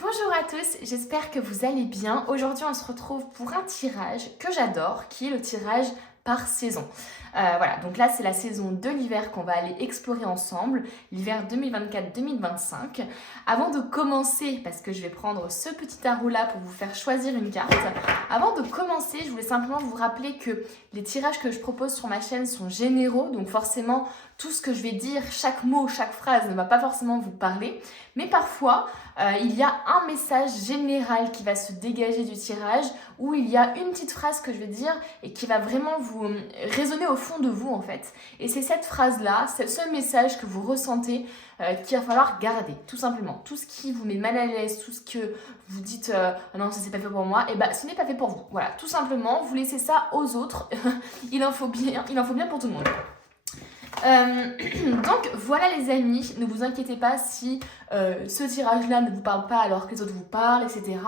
Bonjour à tous, j'espère que vous allez bien. Aujourd'hui, on se retrouve pour un tirage que j'adore, qui est le tirage par saison. Voilà, donc là, c'est la saison de l'hiver qu'on va aller explorer ensemble, l'hiver 2024-2025. Avant de commencer, parce que je vais prendre ce petit tarot-là pour vous faire choisir une carte, avant de commencer, je voulais simplement vous rappeler que les tirages que je propose sur ma chaîne sont généraux, donc forcément, tout ce que je vais dire, chaque mot, chaque phrase ne va pas forcément vous parler, mais parfois, il y a un message général qui va se dégager du tirage, où il y a une petite phrase que je vais dire et qui va vraiment vous résonner au fond de vous en fait. Et c'est cette phrase-là, c'est ce message que vous ressentez qu'il va falloir garder, tout simplement. Tout ce qui vous met mal à l'aise, tout ce que vous dites non, ça c'est pas fait pour moi, et bah ce n'est pas fait pour vous. Voilà, tout simplement, vous laissez ça aux autres. il en faut bien pour tout le monde. Donc voilà les amis, ne vous inquiétez pas si ce tirage-là ne vous parle pas alors que les autres vous parlent, etc.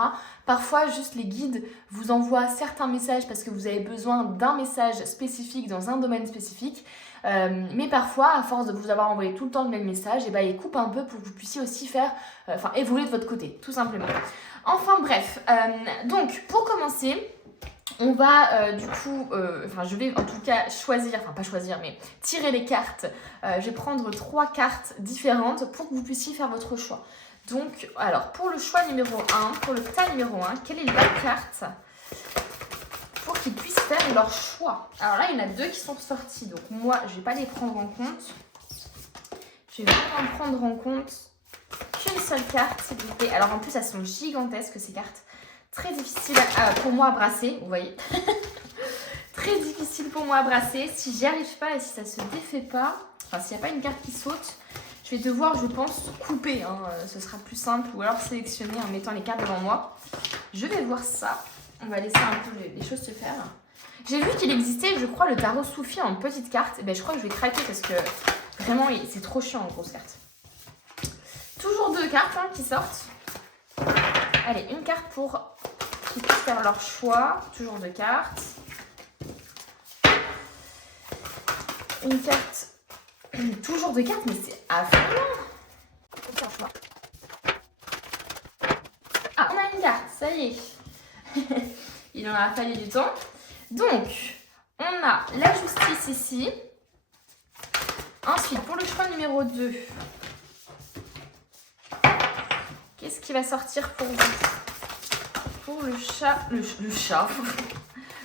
Parfois juste les guides vous envoient certains messages parce que vous avez besoin d'un message spécifique dans un domaine spécifique. Mais parfois, à force de vous avoir envoyé tout le temps le même message, et ils coupent un peu pour que vous puissiez aussi faire, évoluer de votre côté, tout simplement. Enfin bref, donc pour commencer, on va je vais en tout cas choisir, pas choisir, mais tirer les cartes. Je vais prendre 3 cartes différentes pour que vous puissiez faire votre choix. Donc, alors, pour le choix numéro 1, pour le tas numéro 1, quelle est la carte pour qu'ils puissent faire leur choix? Alors là, il y en a 2 qui sont sortis, donc moi, je ne vais pas les prendre en compte. Je vais vraiment prendre en compte qu'une seule carte, s'il vous plaît. Alors en plus, elles sont gigantesques, ces cartes. Très difficile pour moi à brasser, vous voyez. Très difficile pour moi à brasser. Si j'y arrive pas et si ça se défait pas, s'il n'y a pas une carte qui saute, je vais devoir, je pense, couper. Ce sera plus simple, ou alors sélectionner en mettant les cartes devant moi. Je vais voir ça. On va laisser un peu les choses se faire. J'ai vu qu'il existait, je crois, le tarot Soufi en petite carte. Et je crois que je vais craquer parce que vraiment, c'est trop chiant en grosse carte. Toujours 2 cartes qui sortent. Allez, une carte pour qu'ils puissent faire leur choix. Toujours 2 cartes. Une carte. Toujours 2 cartes, mais c'est affolant. Ah, on a une carte, ça y est. Il en a fallu du temps. Donc, on a la justice ici. Ensuite, pour le choix numéro 2, qu'est-ce qui va sortir pour vous? Pour le chat, le chat,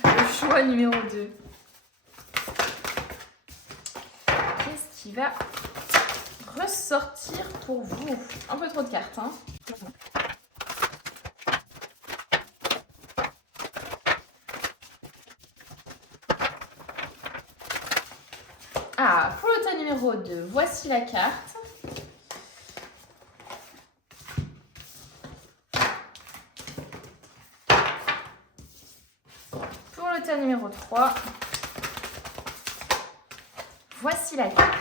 le choix numéro 2. Qu'est-ce qui va ressortir pour vous? Un peu trop de cartes, hein. Ah, pour le tas numéro 2, voici la carte. Pour le tas numéro 3, voici la carte.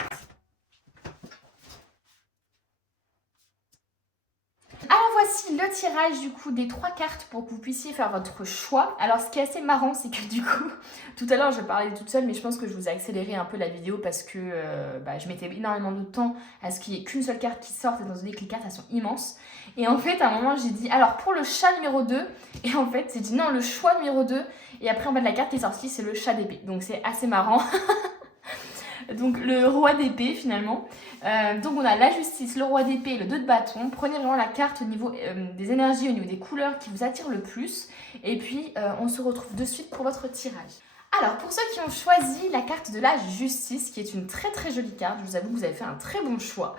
Alors voici le tirage du coup des 3 cartes pour que vous puissiez faire votre choix. Alors ce qui est assez marrant, c'est que du coup, tout à l'heure je parlais toute seule, mais je pense que je vous ai accéléré un peu la vidéo parce que je mettais énormément de temps à ce qu'il n'y ait qu'une seule carte qui sorte, étant donné que les cartes elles sont immenses. Et en fait à un moment j'ai dit alors pour le chat numéro 2, et en fait c'est dit non, le choix numéro 2, et après en bas de la carte qui est sortie c'est le chat d'épée. Donc c'est assez marrant. Donc le roi d'épée finalement. Donc on a la justice, le roi d'épée et le 2 de bâton. Prenez vraiment la carte au niveau des énergies, au niveau des couleurs qui vous attirent le plus. Et puis on se retrouve de suite pour votre tirage. Alors pour ceux qui ont choisi la carte de la justice, qui est une très très jolie carte, je vous avoue que vous avez fait un très bon choix.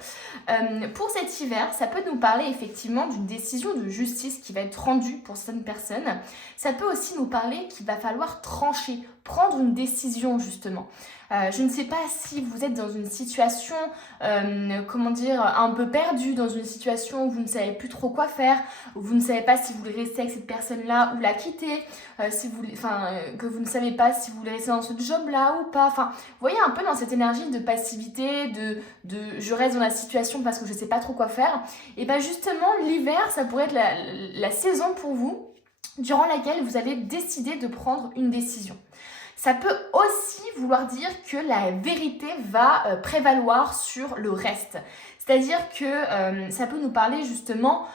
Pour cet hiver, ça peut nous parler effectivement d'une décision de justice qui va être rendue pour certaines personnes. Ça peut aussi nous parler qu'il va falloir trancher, prendre une décision justement. Je ne sais pas si vous êtes dans une situation, un peu perdue, dans une situation où vous ne savez plus trop quoi faire, où vous ne savez pas si vous voulez rester avec cette personne-là ou la quitter, que vous ne savez pas si vous voulez rester dans ce job-là ou pas. Vous voyez un peu dans cette énergie de passivité, de je reste dans la situation parce que je ne sais pas trop quoi faire. Et justement, l'hiver, ça pourrait être la saison pour vous durant laquelle vous avez décidé de prendre une décision. Ça peut aussi vouloir dire que la vérité va prévaloir sur le reste. C'est-à-dire que ça peut nous parler justement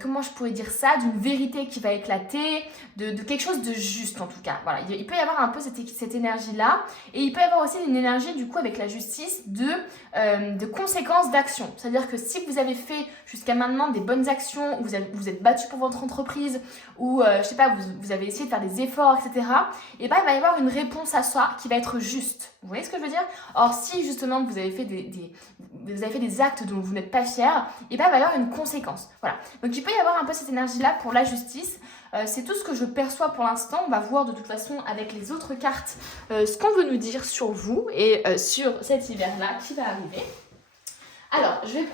comment je pourrais dire ça, d'une vérité qui va éclater, de quelque chose de juste en tout cas. Voilà, il peut y avoir un peu cette énergie-là, et il peut y avoir aussi une énergie du coup avec la justice de conséquences d'action. C'est-à-dire que si vous avez fait jusqu'à maintenant des bonnes actions, ou vous êtes battu pour votre entreprise, ou je sais pas, vous avez essayé de faire des efforts, etc., et ben il va y avoir une réponse à ça qui va être juste. Vous voyez ce que je veux dire? Or, si justement vous avez fait des actes dont vous n'êtes pas fier, et ben il va y avoir une conséquence. Voilà. Donc il peut y avoir un peu cette énergie-là pour la justice. C'est tout ce que je perçois pour l'instant. On va voir de toute façon avec les autres cartes ce qu'on veut nous dire sur vous et sur cet hiver-là qui va arriver. Alors, je vais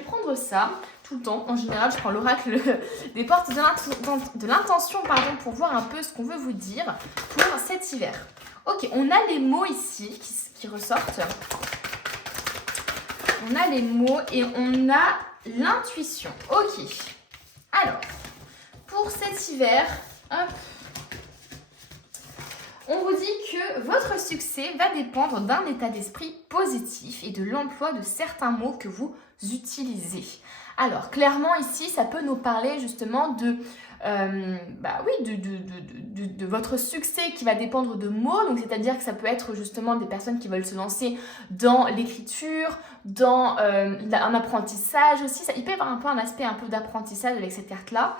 prendre ça tout le temps. En général, je prends l'oracle des portes de l'intention, pour voir un peu ce qu'on veut vous dire pour cet hiver. Ok, on a les mots ici qui ressortent. On a les mots et on a l'intuition. Ok. Alors, pour cet hiver, hop, on vous dit que votre succès va dépendre d'un état d'esprit positif et de l'emploi de certains mots que vous utilisez. Alors, clairement, ici, ça peut nous parler justement de votre succès qui va dépendre de mots. Donc, c'est-à-dire que ça peut être justement des personnes qui veulent se lancer dans l'écriture, dans un apprentissage aussi. Il peut y avoir un peu un aspect un peu d'apprentissage avec cette carte-là.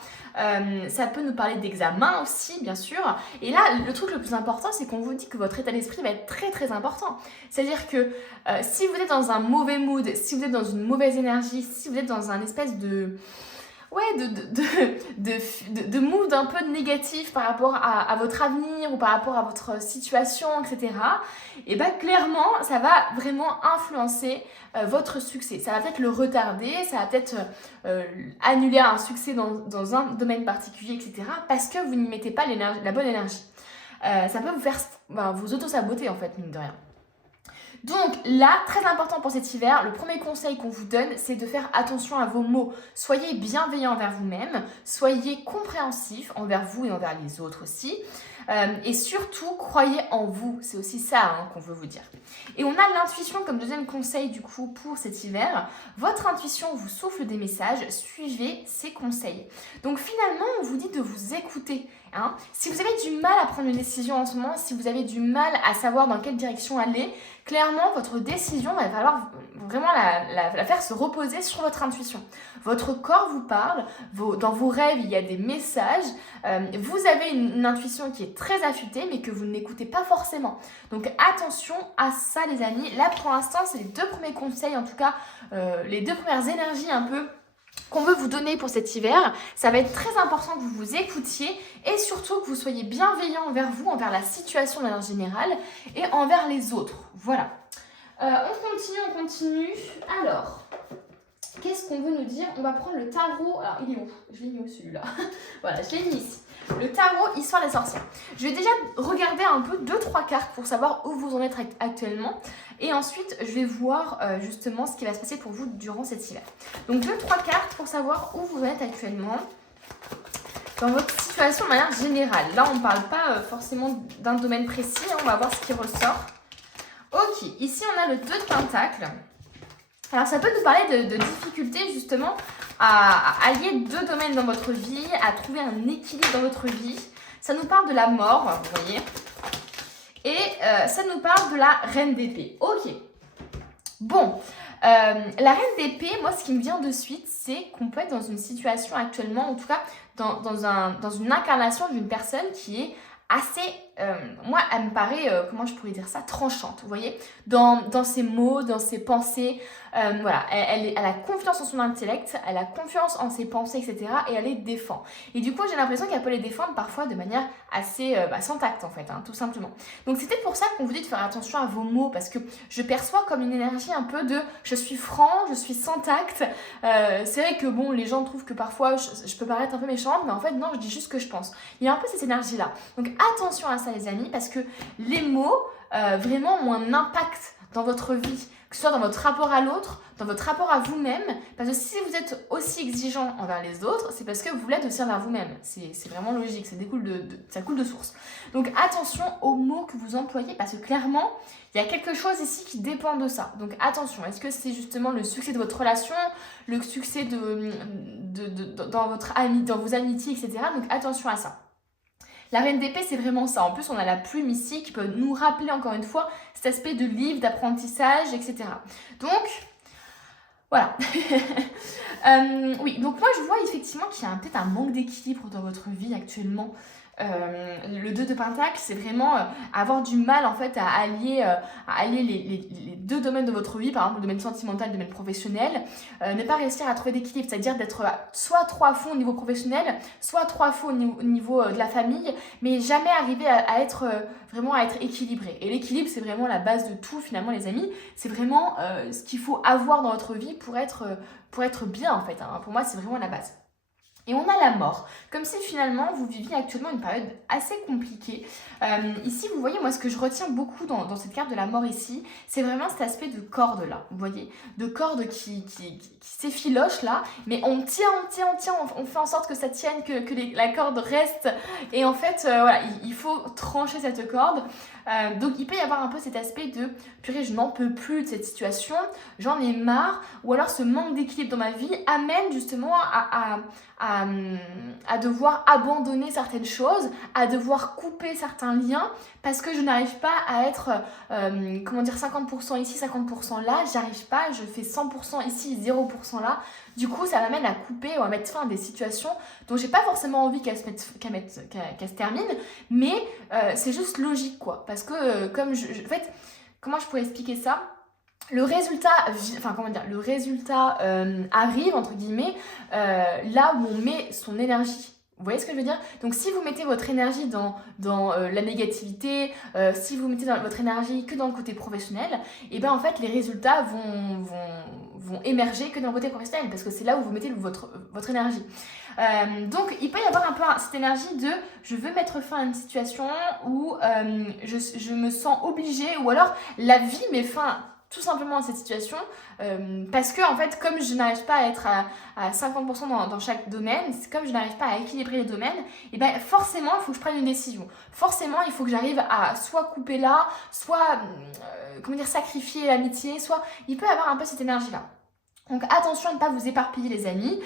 Ça peut nous parler d'examen aussi, bien sûr. Et là, le truc le plus important, c'est qu'on vous dit que votre état d'esprit va être très, très important. C'est-à-dire que si vous êtes dans un mauvais mood, si vous êtes dans une mauvaise énergie, si vous êtes dans un espèce de mood un peu négatif par rapport à votre avenir ou par rapport à votre situation, etc., et bien clairement, ça va vraiment influencer votre succès. Ça va peut-être le retarder, ça va peut-être annuler un succès dans un domaine particulier, etc., parce que vous n'y mettez pas la bonne énergie. Ça peut vous faire vous auto-saboter en fait, mine de rien. Donc là, très important pour cet hiver, le premier conseil qu'on vous donne, c'est de faire attention à vos mots. Soyez bienveillant envers vous-même, soyez compréhensif envers vous et envers les autres aussi. Et surtout, croyez en vous. C'est aussi ça qu'on veut vous dire. Et on a l'intuition comme deuxième conseil du coup pour cet hiver. Votre intuition vous souffle des messages, suivez ses conseils. Donc finalement, on vous dit de vous écouter. Si vous avez du mal à prendre une décision en ce moment, si vous avez du mal à savoir dans quelle direction aller, clairement, votre décision, il va falloir vraiment la faire se reposer sur votre intuition. Votre corps vous parle, dans vos rêves, il y a des messages. Vous avez une intuition qui est très affûtée, mais que vous n'écoutez pas forcément. Donc attention à ça, les amis. Là, pour l'instant, c'est les deux premiers conseils, en tout cas, les deux premières énergies un peu qu'on veut vous donner pour cet hiver. Ça va être très important que vous vous écoutiez et surtout que vous soyez bienveillant envers vous, envers la situation de manière générale et envers les autres. Voilà. On continue. Alors, qu'est-ce qu'on veut nous dire? On va prendre le tarot. Alors, il est où? Je l'ai mis où celui-là? Voilà, je l'ai mis ici. Le tarot Histoire des sorcières. Je vais déjà regarder un peu 2-3 cartes pour savoir où vous en êtes actuellement. Et ensuite, je vais voir justement ce qui va se passer pour vous durant cet hiver. Donc 2-3 cartes pour savoir où vous en êtes actuellement dans votre situation de manière générale. Là, on ne parle pas forcément d'un domaine précis. On va voir ce qui ressort. Ok, ici on a le 2 de Pentacles. Alors ça peut nous parler de difficultés justement à allier deux domaines dans votre vie, à trouver un équilibre dans votre vie. Ça nous parle de la mort, vous voyez. Et ça nous parle de la Reine d'épée. Ok. Bon, la Reine d'épée, moi ce qui me vient de suite, c'est qu'on peut être dans une situation actuellement, en tout cas dans une incarnation d'une personne qui est assez, moi elle me paraît, comment je pourrais dire ça, tranchante, vous voyez, dans ses mots, dans ses pensées, voilà, elle a confiance en son intellect, elle a confiance en ses pensées, etc. et elle les défend. Et du coup j'ai l'impression qu'elle peut les défendre parfois de manière assez, sans tact en fait, tout simplement. Donc c'était pour ça qu'on vous dit de faire attention à vos mots, parce que je perçois comme une énergie un peu de je suis franc, je suis sans tact. C'est vrai que bon, les gens trouvent que parfois je peux paraître un peu méchante, mais en fait non, je dis juste ce que je pense. Il y a un peu cette énergie là. Donc attention à ça les amis, parce que les mots vraiment ont un impact dans votre vie, que ce soit dans votre rapport à l'autre, dans votre rapport à vous-même, parce que si vous êtes aussi exigeant envers les autres, c'est parce que vous l'êtes aussi envers vous-même. C'est vraiment logique, ça coule de source. Donc attention aux mots que vous employez, parce que clairement, il y a quelque chose ici qui dépend de ça. Donc attention, est-ce que c'est justement le succès de votre relation, le succès dans vos amitiés, etc. Donc attention à ça. La reine d'épée, c'est vraiment ça. En plus, on a la plume ici qui peut nous rappeler encore une fois cet aspect de livre, d'apprentissage, etc. Donc, voilà. Oui, donc moi, je vois effectivement qu'il y a peut-être un manque d'équilibre dans votre vie actuellement. Le 2 de Pentacle, c'est vraiment avoir du mal en fait à allier les deux domaines de votre vie, par exemple le domaine sentimental, le domaine professionnel, ne pas réussir à trouver d'équilibre, c'est-à-dire d'être soit trop à fond au niveau professionnel, soit trop à fond au niveau de la famille, mais jamais arriver à être équilibré. Et l'équilibre, c'est vraiment la base de tout finalement, les amis. C'est vraiment ce qu'il faut avoir dans votre vie pour être bien en fait. Hein. Pour moi, c'est vraiment la base. Et on a la mort, comme si finalement vous viviez actuellement une période assez compliquée. Ici, vous voyez, moi ce que je retiens beaucoup dans cette carte de la mort ici, c'est vraiment cet aspect de corde là, vous voyez, de corde qui s'effiloche là, mais on tient, on fait en sorte que ça tienne, que la corde reste, et en fait, voilà, il faut trancher cette corde. Donc il peut y avoir un peu cet aspect de purée, je n'en peux plus de cette situation, j'en ai marre, ou alors ce manque d'équilibre dans ma vie amène justement à devoir abandonner certaines choses, à devoir couper certains liens parce que je n'arrive pas à être 50% ici, 50% là, j'arrive pas, je fais 100% ici, 0% là. Du coup, ça m'amène à couper ou à mettre fin à des situations dont j'ai pas forcément envie qu'elles se terminent, mais c'est juste logique quoi. Parce que en fait, comment je pourrais expliquer ça ? Le résultat arrive, entre guillemets, là où on met son énergie. Vous voyez ce que je veux dire ? Donc si vous mettez votre énergie dans la négativité, si vous mettez votre énergie que dans le côté professionnel, et ben en fait les résultats vont émerger que dans le côté professionnel, parce que c'est là où vous mettez votre énergie. Donc il peut y avoir un peu cette énergie de je veux mettre fin à une situation où je me sens obligée, ou alors la vie met fin tout simplement à cette situation, parce que en fait comme je n'arrive pas à être à 50% dans chaque domaine, comme je n'arrive pas à équilibrer les domaines, et ben forcément il faut que je prenne une décision, forcément il faut que j'arrive à soit couper là, soit sacrifier l'amitié, soit il peut y avoir un peu cette énergie là. Donc attention à ne pas vous éparpiller les amis,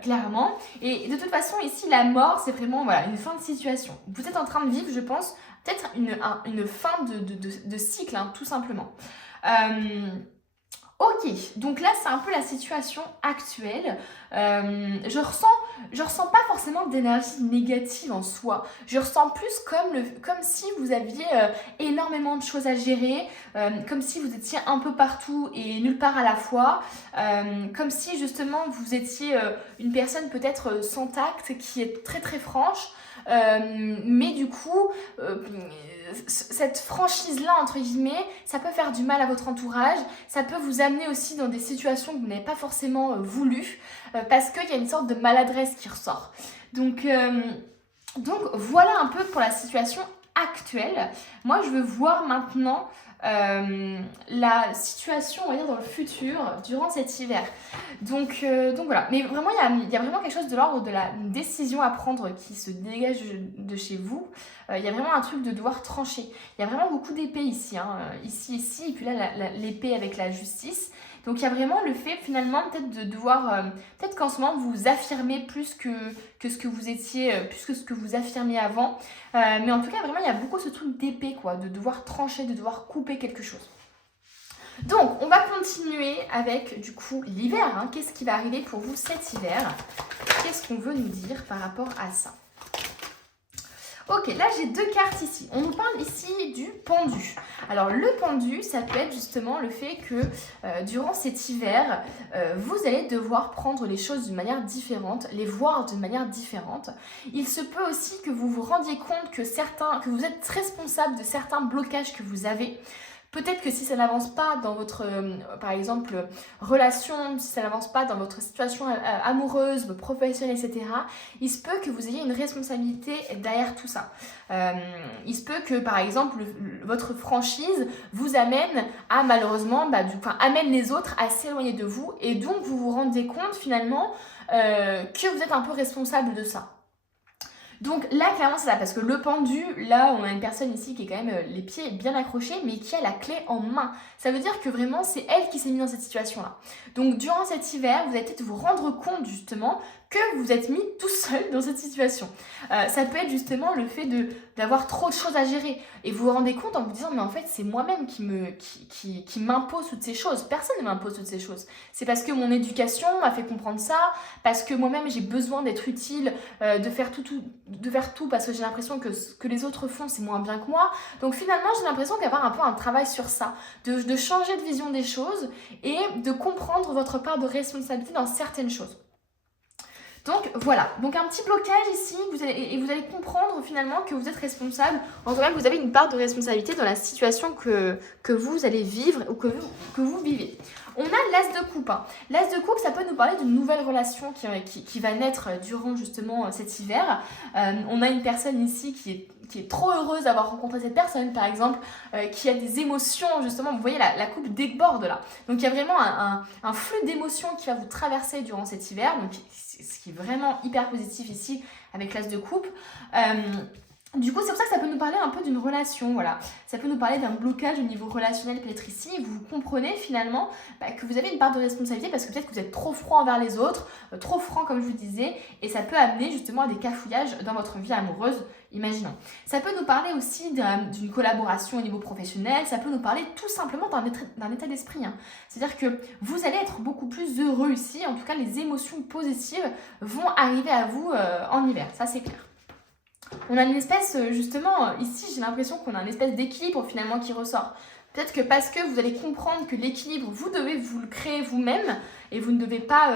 clairement. Et de toute façon ici la mort c'est vraiment une fin de situation. Vous êtes en train de vivre, je pense, peut-être une fin de cycle, hein, tout simplement. Ok, donc là c'est un peu la situation actuelle. Je ressens pas forcément d'énergie négative en soi. Je ressens plus comme si vous aviez énormément de choses à gérer, comme si vous étiez un peu partout et nulle part à la fois, comme si justement vous étiez une personne peut-être sans tact, qui est très très franche. Mais du coup, cette franchise-là, entre guillemets, ça peut faire du mal à votre entourage, ça peut vous amener aussi dans des situations que vous n'avez pas forcément voulu, parce qu'il y a une sorte de maladresse qui ressort. Donc voilà un peu pour la situation actuelle. Moi, je veux voir maintenant la situation, on va dire, dans le futur, durant cet hiver. Donc voilà. Mais vraiment, il y a vraiment quelque chose de l'ordre de une décision à prendre qui se dégage de chez vous. Il y a vraiment un truc de devoir trancher. Il y a vraiment beaucoup d'épées ici, hein. Ici, et puis là, l'épée avec la justice. Donc il y a vraiment le fait finalement peut-être de devoir, peut-être qu'en ce moment vous vous affirmez plus que ce que vous étiez, plus que ce que vous affirmiez avant. Mais en tout cas vraiment il y a beaucoup ce truc d'épée quoi, de devoir trancher, de devoir couper quelque chose. Donc on va continuer avec du coup l'hiver, hein. Qu'est-ce qui va arriver pour vous cet hiver ? Qu'est-ce qu'on veut nous dire par rapport à ça ? Ok, là j'ai deux cartes ici. On nous parle ici du pendu. Alors le pendu, ça peut être justement le fait que durant cet hiver, vous allez devoir prendre les choses d'une manière différente, les voir d'une manière différente. Il se peut aussi que vous vous rendiez compte que vous êtes responsable de certains blocages que vous avez. Peut-être que si ça n'avance pas dans votre, par exemple, relation, si ça n'avance pas dans votre situation amoureuse, professionnelle, etc., il se peut que vous ayez une responsabilité derrière tout ça. Il se peut que, par exemple, votre franchise vous amène à, malheureusement, amène les autres à s'éloigner de vous, et donc vous vous rendez compte finalement que vous êtes un peu responsable de ça. Donc là, clairement, c'est ça, parce que le pendu, là, on a une personne ici qui est quand même les pieds bien accrochés, mais qui a la clé en main. Ça veut dire que vraiment, c'est elle qui s'est mise dans cette situation-là. Donc durant cet hiver, vous allez peut-être vous rendre compte, justement, que vous êtes mis tout seul dans cette situation. Ça peut être justement le fait d'avoir trop de choses à gérer. Et vous vous rendez compte en vous disant, mais en fait, c'est moi-même qui m'impose toutes ces choses. Personne ne m'impose toutes ces choses. C'est parce que mon éducation m'a fait comprendre ça, parce que moi-même, j'ai besoin d'être utile, de faire tout, parce que j'ai l'impression que ce que les autres font, c'est moins bien que moi. Donc finalement, j'ai l'impression qu'il y a un peu un travail sur ça, de changer de vision des choses et de comprendre votre part de responsabilité dans certaines choses. Donc voilà, donc un petit blocage ici, vous allez comprendre finalement que vous êtes responsable, en tout cas que vous avez une part de responsabilité dans la situation que vous allez vivre ou que vous vivez. On a l'as de coupe. L'as de coupe, ça peut nous parler d'une nouvelle relation qui va naître durant justement cet hiver. On a une personne ici qui est trop heureuse d'avoir rencontré cette personne, par exemple, qui a des émotions, justement, vous voyez, la coupe déborde là. Donc il y a vraiment un flux d'émotions qui va vous traverser durant cet hiver, donc ce qui est vraiment hyper positif ici avec l'as de coupe. Du coup, c'est pour ça que ça peut nous parler un peu d'une relation, voilà. Ça peut nous parler d'un blocage au niveau relationnel peut-être ici. Vous comprenez finalement que vous avez une part de responsabilité parce que peut-être que vous êtes trop froid envers les autres, trop franc comme je vous disais, et ça peut amener justement à des cafouillages dans votre vie amoureuse, imaginons. Ça peut nous parler aussi d'une collaboration au niveau professionnel, ça peut nous parler tout simplement d'un état d'esprit. Hein. C'est-à-dire que vous allez être beaucoup plus heureux ici, en tout cas les émotions positives vont arriver à vous en hiver, ça c'est clair. On a une espèce, justement, ici j'ai l'impression qu'on a une espèce d'équilibre finalement qui ressort. Peut-être que parce que vous allez comprendre que l'équilibre, vous devez vous le créer vous-même et vous ne devez pas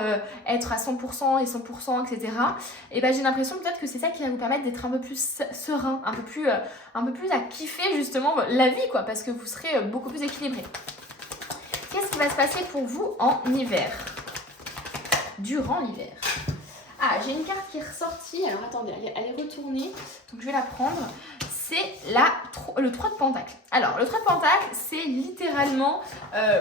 être à 100% et 100%, etc. Et ben j'ai l'impression peut-être que c'est ça qui va vous permettre d'être un peu plus serein, un peu plus à kiffer justement la vie, quoi, parce que vous serez beaucoup plus équilibré. Qu'est-ce qui va se passer pour vous en hiver? Durant l'hiver. Ah, j'ai une carte qui est ressortie. Alors attendez, elle est retournée. Donc je vais la prendre. C'est le 3 de Pentacle. Alors, le 3 de Pentacle, c'est littéralement,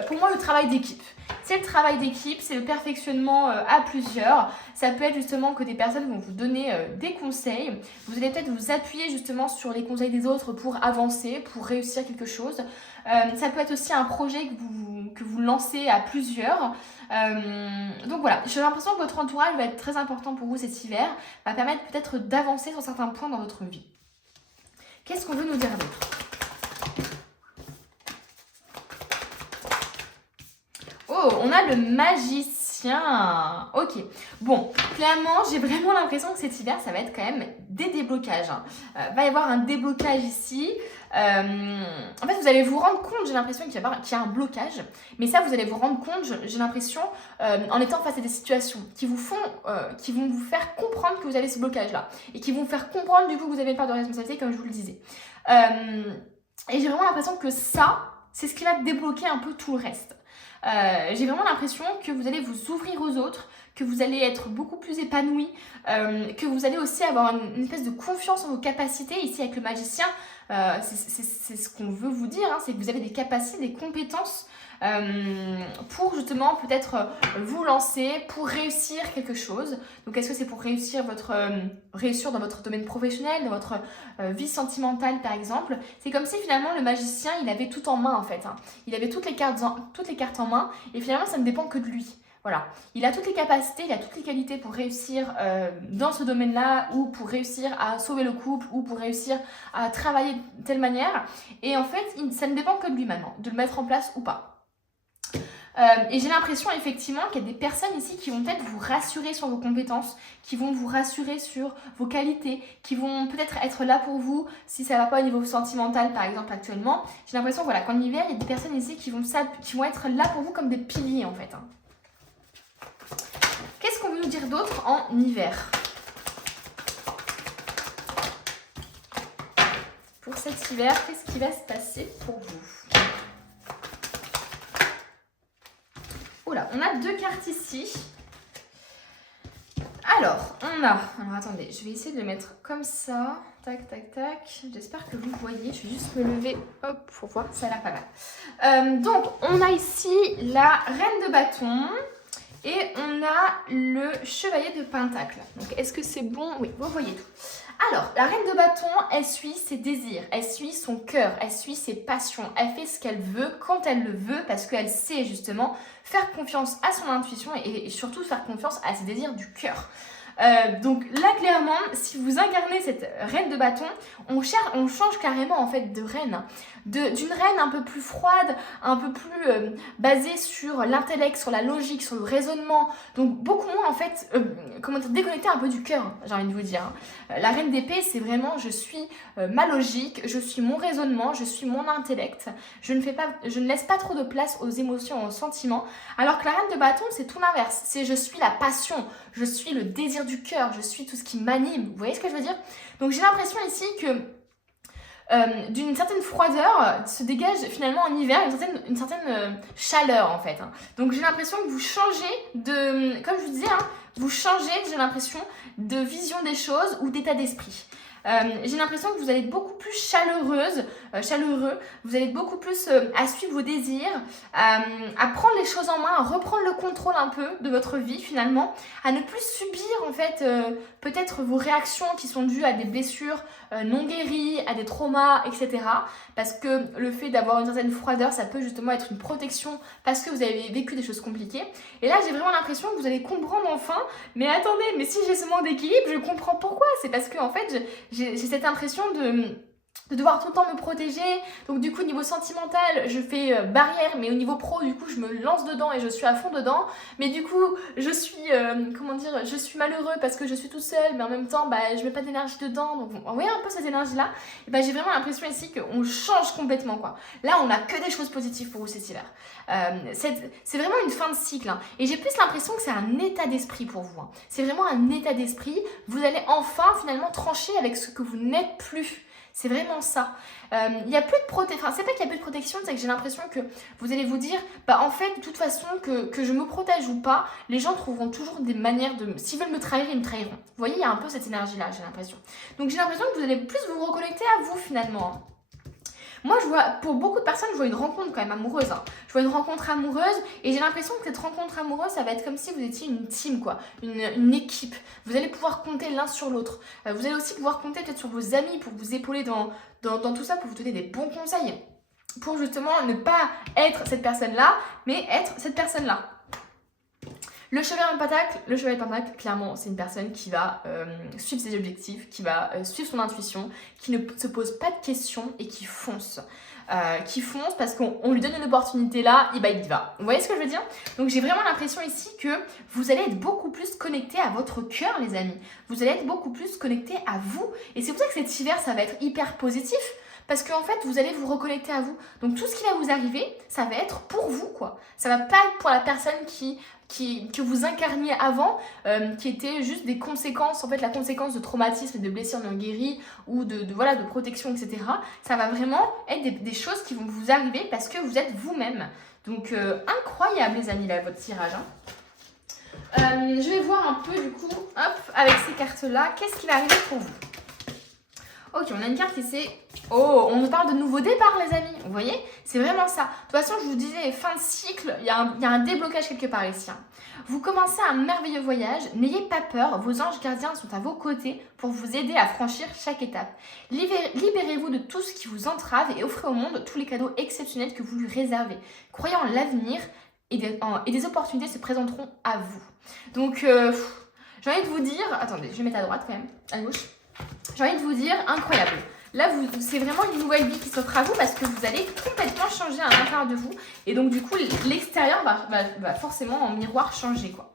pour moi, le travail d'équipe. C'est le travail d'équipe, c'est le perfectionnement à plusieurs. Ça peut être justement que des personnes vont vous donner des conseils. Vous allez peut-être vous appuyer justement sur les conseils des autres pour avancer, pour réussir quelque chose. Ça peut être aussi un projet que vous lancez à plusieurs. Donc voilà, j'ai l'impression que votre entourage va être très important pour vous cet hiver, va permettre peut-être d'avancer sur certains points dans votre vie. Qu'est-ce qu'on veut nous dire d'autre? Oh, on a le magicien. Ok. Bon, clairement, j'ai vraiment l'impression que cet hiver, ça va être quand même des déblocages. Va y avoir un déblocage ici. En fait, vous allez vous rendre compte, j'ai l'impression qu'il y a un blocage. Mais ça, vous allez vous rendre compte, j'ai l'impression, en étant face à des situations qui vont vous faire comprendre que vous avez ce blocage-là. Et qui vont vous faire comprendre, du coup, que vous avez une part de responsabilité, comme je vous le disais. Et j'ai vraiment l'impression que ça, c'est ce qui va débloquer un peu tout le reste. J'ai vraiment l'impression que vous allez vous ouvrir aux autres, que vous allez être beaucoup plus épanoui, que vous allez aussi avoir une espèce de confiance en vos capacités. Ici, avec le magicien, c'est ce qu'on veut vous dire, hein, c'est que vous avez des capacités, des compétences pour justement peut-être vous lancer, pour réussir quelque chose. Donc est-ce que c'est pour réussir dans votre domaine professionnel, dans votre vie sentimentale par exemple? C'est comme si finalement le magicien il avait tout en main en fait. Hein. Il avait toutes les cartes en main et finalement ça ne dépend que de lui. Voilà, il a toutes les capacités, il a toutes les qualités pour réussir dans ce domaine-là ou pour réussir à sauver le couple ou pour réussir à travailler de telle manière. Et en fait, ça ne dépend que de lui maintenant, de le mettre en place ou pas. Et j'ai l'impression effectivement qu'il y a des personnes ici qui vont peut-être vous rassurer sur vos compétences, qui vont vous rassurer sur vos qualités, qui vont peut-être être là pour vous si ça ne va pas au niveau sentimental par exemple actuellement. J'ai l'impression voilà, qu'en hiver, il y a des personnes ici qui vont être là pour vous comme des piliers en fait. Hein. Qu'est-ce qu'on veut nous dire d'autre en hiver? Pour cet hiver, qu'est-ce qui va se passer pour vous? on a 2 cartes ici. Alors, alors attendez, je vais essayer de le mettre comme ça. Tac, tac, tac. J'espère que vous voyez. Je vais juste me lever, hop, pour voir. Ça a l'air pas mal. Donc, on a ici la reine de bâton. Et on a le chevalier de pentacle. Donc, est-ce que c'est bon? Oui, vous voyez tout. Alors, la reine de bâton, elle suit ses désirs, elle suit son cœur, elle suit ses passions. Elle fait ce qu'elle veut, quand elle le veut, parce qu'elle sait justement faire confiance à son intuition et surtout faire confiance à ses désirs du cœur. Donc là clairement, si vous incarnez cette reine de bâton, on change carrément en fait de reine, d'une reine un peu plus froide, un peu plus basée sur l'intellect, sur la logique, sur le raisonnement, donc beaucoup moins en fait, déconnectée un peu du cœur, j'ai envie de vous dire. La reine d'épée, c'est vraiment je suis ma logique, je suis mon raisonnement, je suis mon intellect, je ne laisse pas trop de place aux émotions, aux sentiments, alors que la reine de bâton, c'est tout l'inverse, c'est je suis la passion, je suis le désir du cœur, je suis tout ce qui m'anime. Vous voyez ce que je veux dire? Donc j'ai l'impression ici que d'une certaine froideur se dégage finalement en hiver une certaine chaleur en fait. Donc j'ai l'impression que vous changez de, comme je vous disais, vous changez, j'ai l'impression, de vision des choses ou d'état d'esprit. J'ai l'impression que vous allez être beaucoup plus chaleureux, vous allez être beaucoup plus à suivre vos désirs, à prendre les choses en main, à reprendre le contrôle un peu de votre vie finalement, à ne plus subir en fait peut-être vos réactions qui sont dues à des blessures non guéries, à des traumas, etc. Parce que le fait d'avoir une certaine froideur, ça peut justement être une protection parce que vous avez vécu des choses compliquées. Et là, j'ai vraiment l'impression que vous allez comprendre enfin, mais attendez, mais si j'ai ce manque d'équilibre, je comprends pourquoi. C'est parce que en fait, j'ai cette impression de devoir tout le temps me protéger, donc du coup niveau sentimental je fais barrière, mais au niveau pro du coup je me lance dedans et je suis à fond dedans, mais du coup je suis je suis malheureux parce que je suis toute seule, mais en même temps je mets pas d'énergie dedans, donc vous voyez un peu cette énergie là, et j'ai vraiment l'impression ici qu'on change complètement quoi. Là on a que des choses positives pour vous cet hiver. C'est vraiment une fin de cycle et j'ai plus l'impression que c'est un état d'esprit pour vous. C'est vraiment un état d'esprit, vous allez enfin finalement trancher avec ce que vous n'êtes plus. C'est vraiment ça. Il n'y a plus de protection. Enfin, c'est pas qu'il n'y a plus de protection, c'est que j'ai l'impression que vous allez vous dire, en fait, de toute façon, que je me protège ou pas, les gens trouveront toujours des manières de... S'ils veulent me trahir, ils me trahiront. Vous voyez, il y a un peu cette énergie-là, j'ai l'impression. Donc j'ai l'impression que vous allez plus vous reconnecter à vous, finalement. Moi, je vois, pour beaucoup de personnes, je vois une rencontre quand même amoureuse. Je vois une rencontre amoureuse et j'ai l'impression que cette rencontre amoureuse, ça va être comme si vous étiez une team, quoi, une équipe. Vous allez pouvoir compter l'un sur l'autre. Vous allez aussi pouvoir compter peut-être sur vos amis pour vous épauler dans tout ça, pour vous donner des bons conseils. Pour justement ne pas être cette personne-là, mais être cette personne-là. Le chevalier de pentacle, clairement, c'est une personne qui va suivre ses objectifs, qui va suivre son intuition, qui ne se pose pas de questions et qui fonce. Parce qu'on lui donne une opportunité là, et il y va. Vous voyez ce que je veux dire? Donc j'ai vraiment l'impression ici que vous allez être beaucoup plus connectés à votre cœur, les amis. Vous allez être beaucoup plus connectés à vous. Et c'est pour ça que cet hiver, ça va être hyper positif. Parce qu'en fait, vous allez vous reconnecter à vous. Donc tout ce qui va vous arriver, ça va être pour vous, quoi. Ça va pas être pour la personne que vous incarniez avant, qui était juste des conséquences, en fait la conséquence de traumatisme et de blessures non guéries ou de protection, etc. Ça va vraiment être des choses qui vont vous arriver parce que vous êtes vous-même. Donc incroyable les amis là, votre tirage. Je vais voir un peu du coup, hop, avec ces cartes-là, qu'est-ce qui va arriver pour vous? Ok, on a une carte qui c'est... Oh, on nous parle de nouveau départ, les amis. Vous voyez? C'est vraiment ça. De toute façon, je vous disais, fin de cycle, il y a un déblocage quelque part ici. Vous commencez un merveilleux voyage. N'ayez pas peur. Vos anges gardiens sont à vos côtés pour vous aider à franchir chaque étape. Libérez-vous de tout ce qui vous entrave et offrez au monde tous les cadeaux exceptionnels que vous lui réservez. Croyez en l'avenir et des opportunités se présenteront à vous. Donc, j'ai envie de vous dire... Attendez, je vais mettre à droite quand même, à gauche. J'ai envie de vous dire, incroyable. Là, c'est vraiment une nouvelle vie qui s'offre à vous parce que vous allez complètement changer à l'intérieur de vous. Et donc, du coup, l'extérieur va forcément en miroir changer, quoi.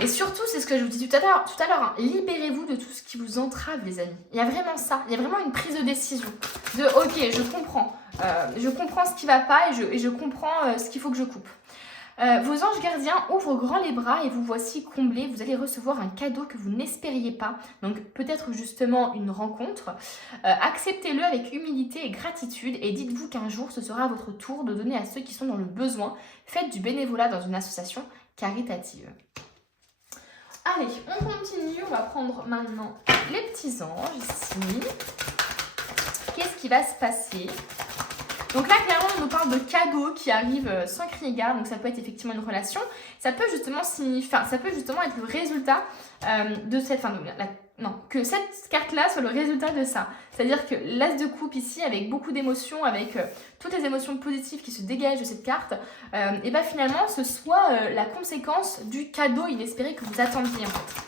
Et surtout, c'est ce que je vous dis tout à l'heure, libérez-vous de tout ce qui vous entrave, les amis. Il y a vraiment ça. Il y a vraiment une prise de décision. Ok, je comprends. Je comprends ce qui ne va pas et je comprends ce qu'il faut que je coupe. Vos anges gardiens ouvrent grand les bras et vous voici comblés. Vous allez recevoir un cadeau que vous n'espériez pas. Donc peut-être justement une rencontre. Acceptez-le avec humilité et gratitude et dites-vous qu'un jour ce sera à votre tour de donner à ceux qui sont dans le besoin. Faites du bénévolat dans une association caritative. Allez, on continue. On va prendre maintenant les petits anges ici. Qu'est-ce qui va se passer ? Donc là, clairement, on nous parle de cadeaux qui arrivent sans crier gare. Donc ça peut être effectivement une relation. Ça peut justement être le résultat de cette... que cette carte-là soit le résultat de ça. C'est-à-dire que l'as de coupe ici, avec beaucoup d'émotions, avec toutes les émotions positives qui se dégagent de cette carte, et bien finalement, ce soit la conséquence du cadeau inespéré que vous attendiez en fait.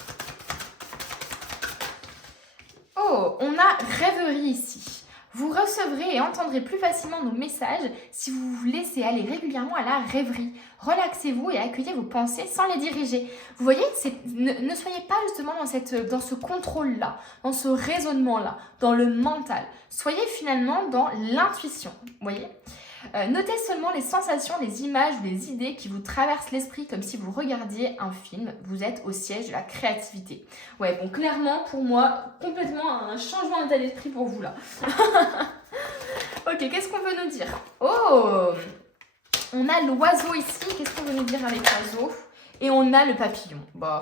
Oh, on a rêverie ici. Vous recevrez et entendrez plus facilement nos messages si vous vous laissez aller régulièrement à la rêverie. Relaxez-vous et accueillez vos pensées sans les diriger. Vous voyez, ne soyez pas justement dans ce contrôle-là, dans ce raisonnement-là, dans le mental. Soyez finalement dans l'intuition, vous voyez ? Notez seulement les sensations, les images ou les idées qui vous traversent l'esprit comme si vous regardiez un film. Vous êtes au siège de la créativité. Ouais, bon, clairement, pour moi, complètement un changement d'état d'esprit pour vous, là. Ok, qu'est-ce qu'on veut nous dire ? Oh, on a l'oiseau ici. Qu'est-ce qu'on veut nous dire avec l'oiseau ? Et on a le papillon. Bah,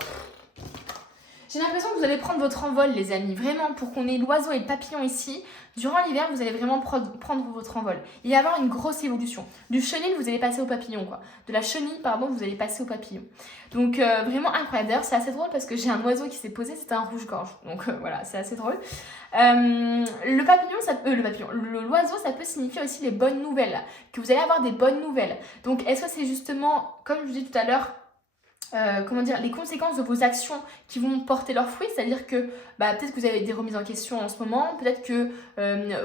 j'ai l'impression que vous allez prendre votre envol, les amis. Vraiment, pour qu'on ait l'oiseau et le papillon ici, durant l'hiver, vous allez vraiment prendre votre envol. Il va y avoir une grosse évolution. Du chenil, vous allez passer au papillon, quoi. De la chenille, pardon, vous allez passer au papillon. Donc, vraiment incroyable. D'ailleurs, c'est assez drôle parce que j'ai un oiseau qui s'est posé, c'était un rouge-gorge. Donc, voilà, c'est assez drôle. L'oiseau, ça peut signifier aussi les bonnes nouvelles. Que vous allez avoir des bonnes nouvelles. Donc, est-ce que c'est justement, comme je vous dis tout à l'heure, les conséquences de vos actions qui vont porter leurs fruits, c'est-à-dire que peut-être que vous avez des remises en question en ce moment, peut-être que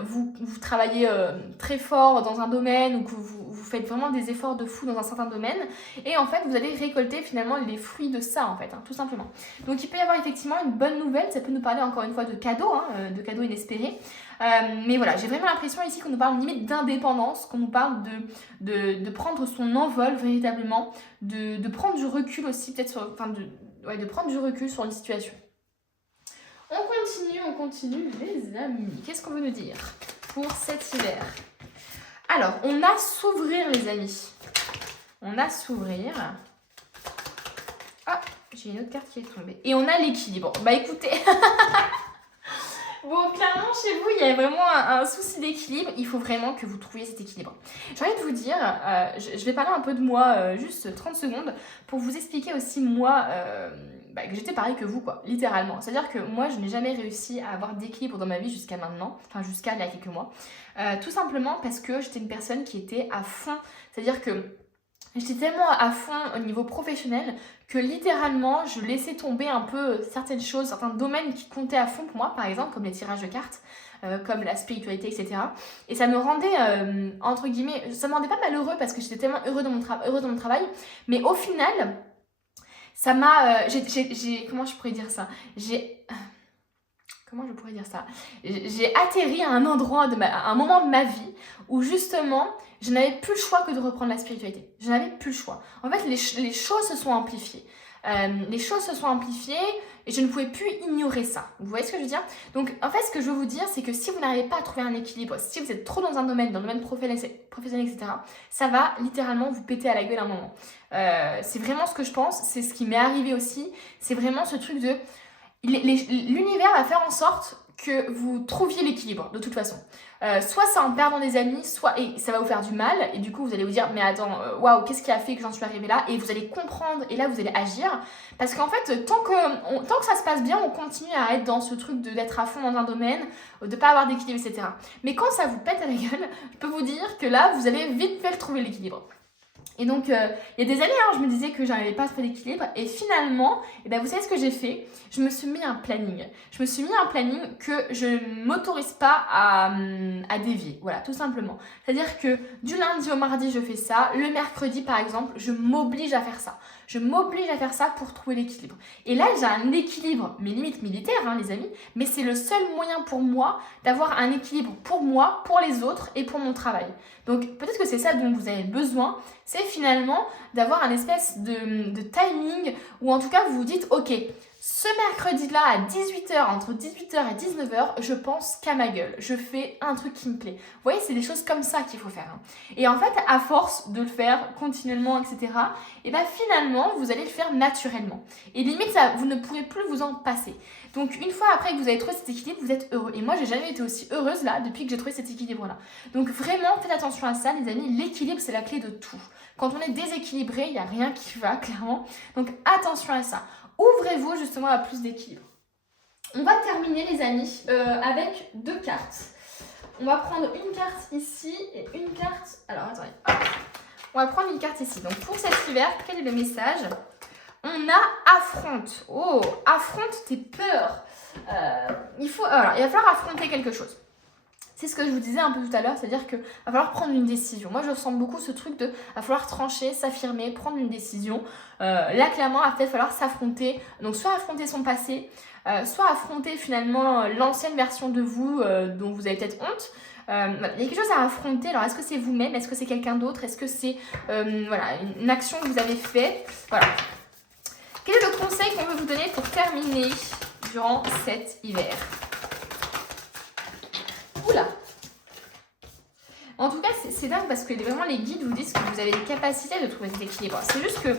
vous travaillez très fort dans un domaine ou que vous faites vraiment des efforts de fou dans un certain domaine et en fait vous allez récolter finalement les fruits de ça en fait, tout simplement. Donc il peut y avoir effectivement une bonne nouvelle, ça peut nous parler encore une fois de cadeaux, de cadeaux inespérés. Mais voilà, j'ai vraiment l'impression ici qu'on nous parle limite d'indépendance, qu'on nous parle de prendre son envol véritablement, de prendre du recul aussi, peut-être de prendre du recul sur une situation. On continue les amis. Qu'est-ce qu'on veut nous dire pour cet hiver ? Alors, on a s'ouvrir les amis. On a s'ouvrir. Ah, j'ai une autre carte qui est tombée. Et on a l'équilibre. Bah écoutez... Bon, clairement, chez vous, il y a vraiment un souci d'équilibre. Il faut vraiment que vous trouviez cet équilibre. J'ai envie de vous dire, je vais parler un peu de moi, juste 30 secondes, pour vous expliquer aussi, moi, que j'étais pareil que vous, quoi, littéralement. C'est-à-dire que moi, je n'ai jamais réussi à avoir d'équilibre dans ma vie jusqu'à maintenant, enfin, jusqu'à il y a quelques mois. Tout simplement parce que j'étais une personne qui était à fond. C'est-à-dire que j'étais tellement à fond au niveau professionnel que littéralement, je laissais tomber un peu certaines choses, certains domaines qui comptaient à fond pour moi, par exemple, comme les tirages de cartes, comme la spiritualité, etc. Et ça me rendait, entre guillemets, ça me rendait pas malheureux parce que j'étais tellement heureuse dans mon travail, mais au final, ça m'a... comment je pourrais dire ça ? Comment je pourrais dire ça ? J'ai atterri à un endroit, à un moment de ma vie où justement, je n'avais plus le choix que de reprendre la spiritualité. Je n'avais plus le choix. En fait, les choses se sont amplifiées. Les choses se sont amplifiées et je ne pouvais plus ignorer ça. Vous voyez ce que je veux dire ? Donc, en fait, ce que je veux vous dire, c'est que si vous n'arrivez pas à trouver un équilibre, si vous êtes trop dans un domaine, professionnel, etc., ça va littéralement vous péter à la gueule à un moment. C'est vraiment ce que je pense. C'est ce qui m'est arrivé aussi. C'est vraiment ce truc de... L'univers va faire en sorte que vous trouviez l'équilibre, de toute façon. Soit c'est en perdant des amis, soit et ça va vous faire du mal, et du coup vous allez vous dire mais attends, waouh, qu'est-ce qui a fait que j'en suis arrivée là ? Et vous allez comprendre, et là vous allez agir, parce qu'en fait, tant que ça se passe bien, on continue à être dans ce truc d'être à fond dans un domaine, de pas avoir d'équilibre, etc. Mais quand ça vous pète à la gueule, je peux vous dire que là, vous allez vite faire trouver l'équilibre. Et donc, il y a des années, je me disais que j'arrivais pas à trouver l'équilibre. Et finalement, vous savez ce que j'ai fait ? Je me suis mis un planning. Je me suis mis un planning que je ne m'autorise pas à dévier. Voilà, tout simplement. C'est-à-dire que du lundi au mardi, je fais ça. Le mercredi, par exemple, je m'oblige à faire ça. Je m'oblige à faire ça pour trouver l'équilibre. Et là, j'ai un équilibre, mais limite militaire, les amis. Mais c'est le seul moyen pour moi d'avoir un équilibre pour moi, pour les autres et pour mon travail. Donc, peut-être que c'est ça dont vous avez besoin. C'est essayez finalement d'avoir un espèce de timing où en tout cas vous vous dites ok, ce mercredi-là à 18h, entre 18h et 19h, je pense qu'à ma gueule. Je fais un truc qui me plaît. Vous voyez, c'est des choses comme ça qu'il faut faire. Hein. Et en fait, à force de le faire continuellement, etc., et bien finalement, vous allez le faire naturellement. Et limite, ça, vous ne pourrez plus vous en passer. Donc, une fois après que vous avez trouvé cet équilibre, vous êtes heureux. Et moi, j'ai jamais été aussi heureuse là depuis que j'ai trouvé cet équilibre-là. Donc, vraiment, faites attention à ça, les amis. L'équilibre, c'est la clé de tout. Quand on est déséquilibré, il n'y a rien qui va, clairement. Donc, attention à ça. Ouvrez-vous justement à plus d'équilibre. On va terminer les amis avec 2 cartes. On va prendre une carte ici et une carte... Alors attendez, hop. On va prendre une carte ici. Donc pour cet hiver, quel est le message? On a affronte. Oh, affronte tes peurs. Il va falloir affronter quelque chose. C'est ce que je vous disais un peu tout à l'heure, c'est-à-dire qu'il va falloir prendre une décision. Moi, je ressens beaucoup ce truc de il va falloir trancher, s'affirmer, prendre une décision. Là, clairement, il va peut-être falloir s'affronter. Donc, soit affronter son passé, soit affronter finalement l'ancienne version de vous dont vous avez peut-être honte. Voilà. Il y a quelque chose à affronter. Alors, est-ce que c'est vous-même? Est-ce que c'est quelqu'un d'autre? Est-ce que c'est une action que vous avez faite? Voilà. Quel est le conseil qu'on veut vous donner pour terminer durant cet hiver? Oula! En tout cas, c'est dingue parce que vraiment les guides vous disent que vous avez les capacités de trouver cet équilibre. C'est juste que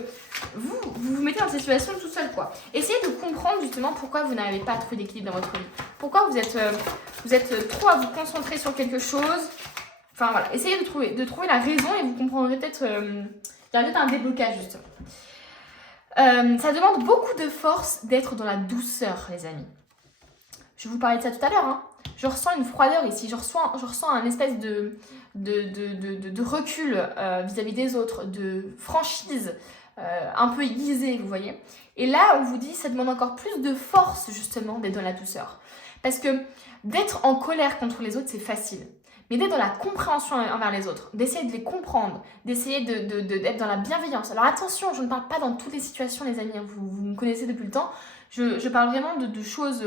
vous mettez dans cette situation tout seul, quoi. Essayez de comprendre justement pourquoi vous n'arrivez pas à trouver d'équilibre dans votre vie. Pourquoi vous êtes trop à vous concentrer sur quelque chose. Enfin voilà, essayez de trouver la raison et vous comprendrez peut-être qu'il y a peut-être un déblocage justement. Ça demande beaucoup de force d'être dans la douceur, les amis. Je vous parlais de ça tout à l'heure, hein. Je ressens une froideur ici, je ressens un espèce de recul vis-à-vis des autres, de franchise un peu aiguisée, vous voyez. Et là, on vous dit, ça demande encore plus de force, justement, d'être dans la douceur. Parce que d'être en colère contre les autres, c'est facile. Mais d'être dans la compréhension envers les autres, d'essayer de les comprendre, d'essayer d'être dans la bienveillance. Alors attention, je ne parle pas dans toutes les situations, les amis, vous me connaissez depuis le temps. Je parle vraiment de choses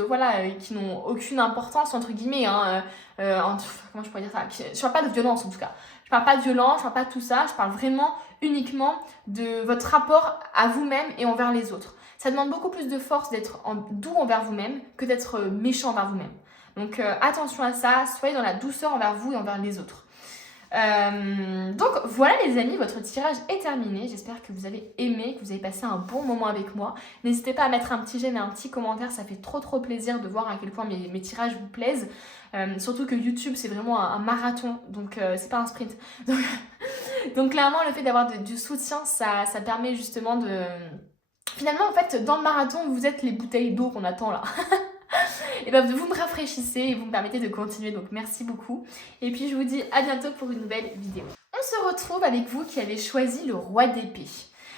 qui n'ont aucune importance, entre guillemets. Hein, comment je pourrais dire ça? Je parle pas de violence, en tout cas. Je parle pas de violence, je parle pas de tout ça. Je parle vraiment uniquement de votre rapport à vous-même et envers les autres. Ça demande beaucoup plus de force d'être doux envers vous-même que d'être méchant envers vous-même. Donc attention à ça, soyez dans la douceur envers vous et envers les autres. Donc voilà les amis, votre tirage est terminé. J'espère que vous avez aimé, que vous avez passé un bon moment avec moi. N'hésitez pas à mettre un petit j'aime et un petit commentaire, ça fait trop plaisir de voir à quel point mes tirages vous plaisent. Surtout que YouTube c'est vraiment un marathon, donc c'est pas un sprint. Donc clairement le fait d'avoir du soutien, ça permet justement de... Finalement en fait dans le marathon vous êtes les bouteilles d'eau qu'on attend là. Et bien vous me rafraîchissez et vous me permettez de continuer, donc merci beaucoup. Et puis je vous dis à bientôt pour une nouvelle vidéo. On se retrouve avec vous qui avez choisi le roi d'épée.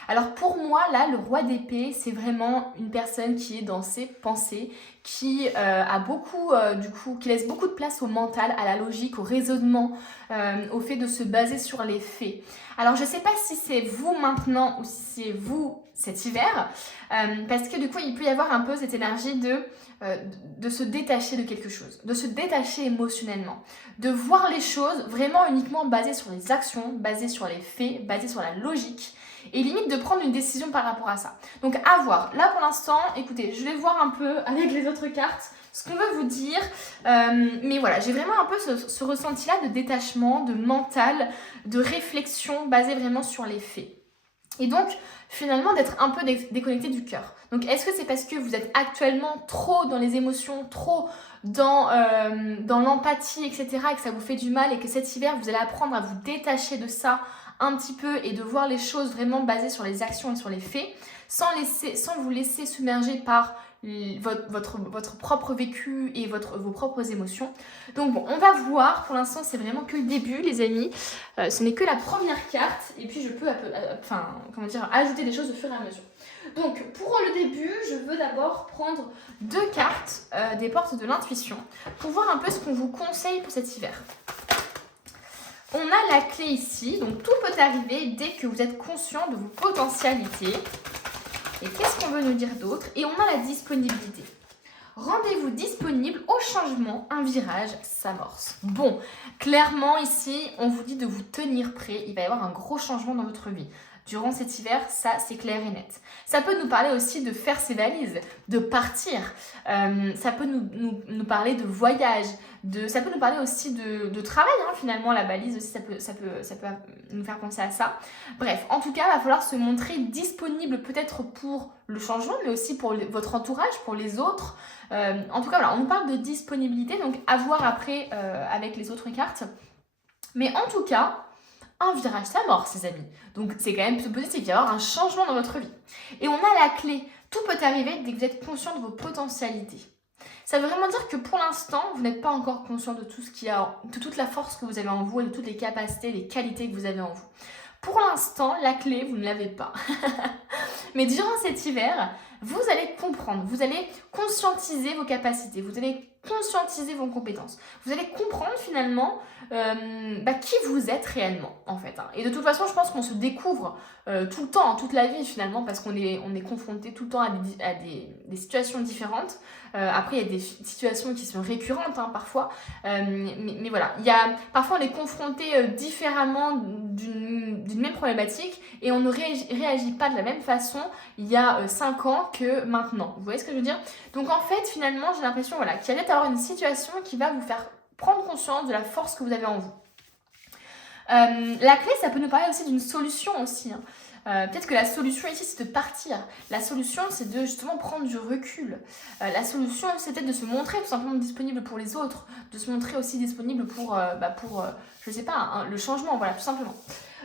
Alors pour moi là, le roi d'épée c'est vraiment une personne qui est dans ses pensées, qui a beaucoup qui laisse beaucoup de place au mental, à la logique, au raisonnement, au fait de se baser sur les faits. Alors je sais pas si c'est vous maintenant ou si c'est vous cet hiver, parce que du coup il peut y avoir un peu cette énergie de se détacher de quelque chose, de se détacher émotionnellement, de voir les choses vraiment uniquement basées sur les actions, basées sur les faits, basées sur la logique, et limite de prendre une décision par rapport à ça. Donc à voir. Là pour l'instant, écoutez, je vais voir un peu avec les autres cartes ce qu'on veut vous dire, mais voilà, j'ai vraiment un peu ce ressenti-là de détachement, de mental, de réflexion basée vraiment sur les faits. Et donc, finalement, d'être un peu déconnecté du cœur. Donc, est-ce que c'est parce que vous êtes actuellement trop dans les émotions, trop dans l'empathie, etc., et que ça vous fait du mal, et que cet hiver, vous allez apprendre à vous détacher de ça un petit peu et de voir les choses vraiment basées sur les actions et sur les faits, sans vous laisser submerger par votre propre vécu et vos propres émotions. Donc bon, on va voir. Pour l'instant, c'est vraiment que le début, les amis. Ce n'est que la première carte. Et puis, je peux ajouter des choses au fur et à mesure. Donc, pour le début, je veux d'abord prendre 2 cartes des portes de l'intuition pour voir un peu ce qu'on vous conseille pour cet hiver. On a la clé ici. Donc, tout peut arriver dès que vous êtes conscient de vos potentialités. Et qu'est-ce qu'on veut nous dire d'autre? Et on a la disponibilité. Rendez-vous disponible au changement, un virage s'amorce. Bon, clairement ici, on vous dit de vous tenir prêt. Il va y avoir un gros changement dans votre vie. Durant cet hiver, ça c'est clair et net. Ça peut nous parler aussi de faire ses valises, de partir. Ça peut nous parler de voyage. Ça peut nous parler aussi de travail, hein, finalement. La valise aussi, ça peut nous faire penser à ça. Bref, en tout cas, il va falloir se montrer disponible peut-être pour le changement, mais aussi pour votre entourage, pour les autres. En tout cas, voilà, on nous parle de disponibilité, donc à voir après avec les autres cartes. Mais en tout cas, un virage s'amorce, ses amis. Donc c'est quand même positif, il va y avoir un changement dans votre vie. Et on a la clé. Tout peut arriver dès que vous êtes conscient de vos potentialités. Ça veut vraiment dire que pour l'instant, vous n'êtes pas encore conscient de tout ce qu'il y a, de toute la force que vous avez en vous et de toutes les capacités, les qualités que vous avez en vous. Pour l'instant, la clé, vous ne l'avez pas. Mais durant cet hiver, vous allez comprendre, vous allez conscientiser vos capacités, vous allez conscientiser vos compétences. Vous allez comprendre finalement qui vous êtes réellement en fait. Et de toute façon, je pense qu'on se découvre tout le temps, toute la vie finalement, parce qu'on est confronté tout le temps à des situations différentes. Après, il y a des situations qui sont récurrentes parfois, mais voilà. Parfois, on est confronté différemment d'une même problématique et on ne réagit pas de la même façon il y a 5 ans que maintenant. Vous voyez ce que je veux dire? Donc en fait, finalement, j'ai l'impression qu'il y a avoir une situation qui va vous faire prendre conscience de la force que vous avez en vous. La clé, ça peut nous parler aussi d'une solution aussi. Peut-être que la solution ici, c'est de partir. La solution, c'est de justement prendre du recul. La solution, c'est peut-être de se montrer tout simplement disponible pour les autres, de se montrer aussi disponible pour je sais pas, le changement, voilà, tout simplement.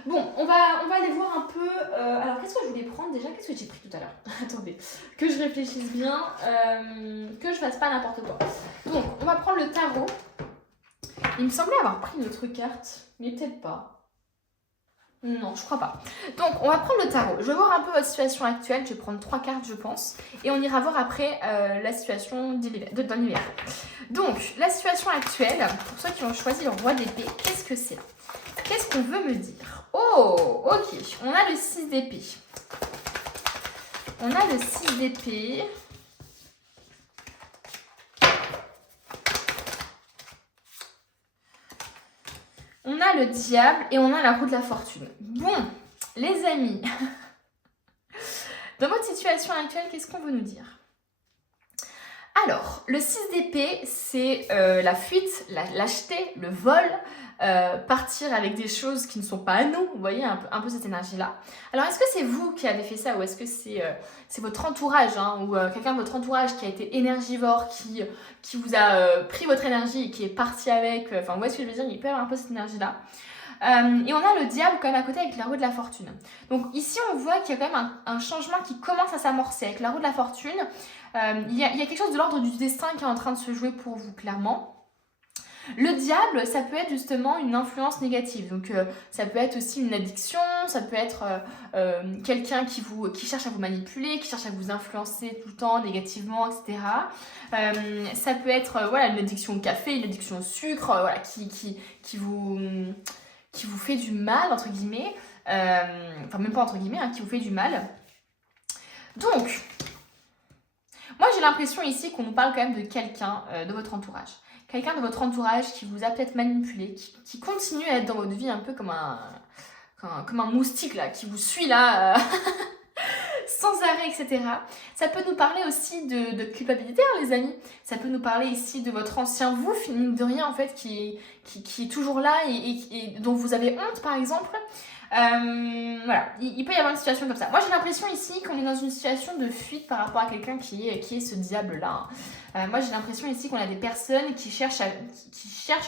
Bon, on va aller voir un peu... alors, qu'est-ce que je voulais prendre déjà? Qu'est-ce que j'ai pris tout à l'heure? Attendez, que je réfléchisse bien, que je fasse pas n'importe quoi. Donc, on va prendre le tarot. Il me semblait avoir pris une autre carte, mais peut-être pas. Non, je crois pas. Donc, on va prendre le tarot. Je vais voir un peu votre situation actuelle. Je vais prendre 3 cartes, je pense. Et on ira voir après la situation dans l'hiver. Donc, la situation actuelle, pour ceux qui ont choisi le roi d'épée, qu'est-ce que c'est là? Qu'est-ce qu'on veut me dire? Oh, ok. On a le 6 d'épée. On a le 6 d'épée. On a le diable et on a la roue de la fortune. Bon, les amis, dans votre situation actuelle, qu'est-ce qu'on veut nous dire? Alors, le 6 d'épée, c'est la fuite, la lâcheté, le vol, partir avec des choses qui ne sont pas à nous. Vous voyez un peu cette énergie-là. Alors, est-ce que c'est vous qui avez fait ça ou est-ce que c'est votre entourage ou quelqu'un de votre entourage qui a été énergivore, qui vous a pris votre énergie et qui est parti avec... Enfin, vous voyez ce que je veux dire? Il peut y avoir un peu cette énergie-là. Et on a le diable quand même à côté avec la roue de la fortune. Donc ici on voit qu'il y a quand même un changement qui commence à s'amorcer avec la roue de la fortune. Il y a quelque chose de l'ordre du destin qui est en train de se jouer pour vous clairement. Le diable, ça peut être justement une influence négative. Donc ça peut être aussi une addiction, ça peut être quelqu'un qui cherche à vous manipuler, qui cherche à vous influencer tout le temps négativement, etc. Ça peut être une addiction au café, une addiction au sucre, qui vous fait du mal, entre guillemets, enfin même pas entre guillemets, qui vous fait du mal. Donc, moi j'ai l'impression ici qu'on nous parle quand même de quelqu'un de votre entourage. Quelqu'un de votre entourage qui vous a peut-être manipulé, qui continue à être dans votre vie un peu comme un moustique là, qui vous suit là, sans arrêt, etc. Ça peut nous parler aussi de culpabilité, les amis. Ça peut nous parler ici de votre ancien vous, mine de rien, en fait, qui est toujours là et dont vous avez honte, par exemple. Voilà, il peut y avoir une situation comme ça. Moi, j'ai l'impression ici qu'on est dans une situation de fuite par rapport à quelqu'un qui est ce diable-là. Moi, j'ai l'impression ici qu'on a des personnes qui cherchent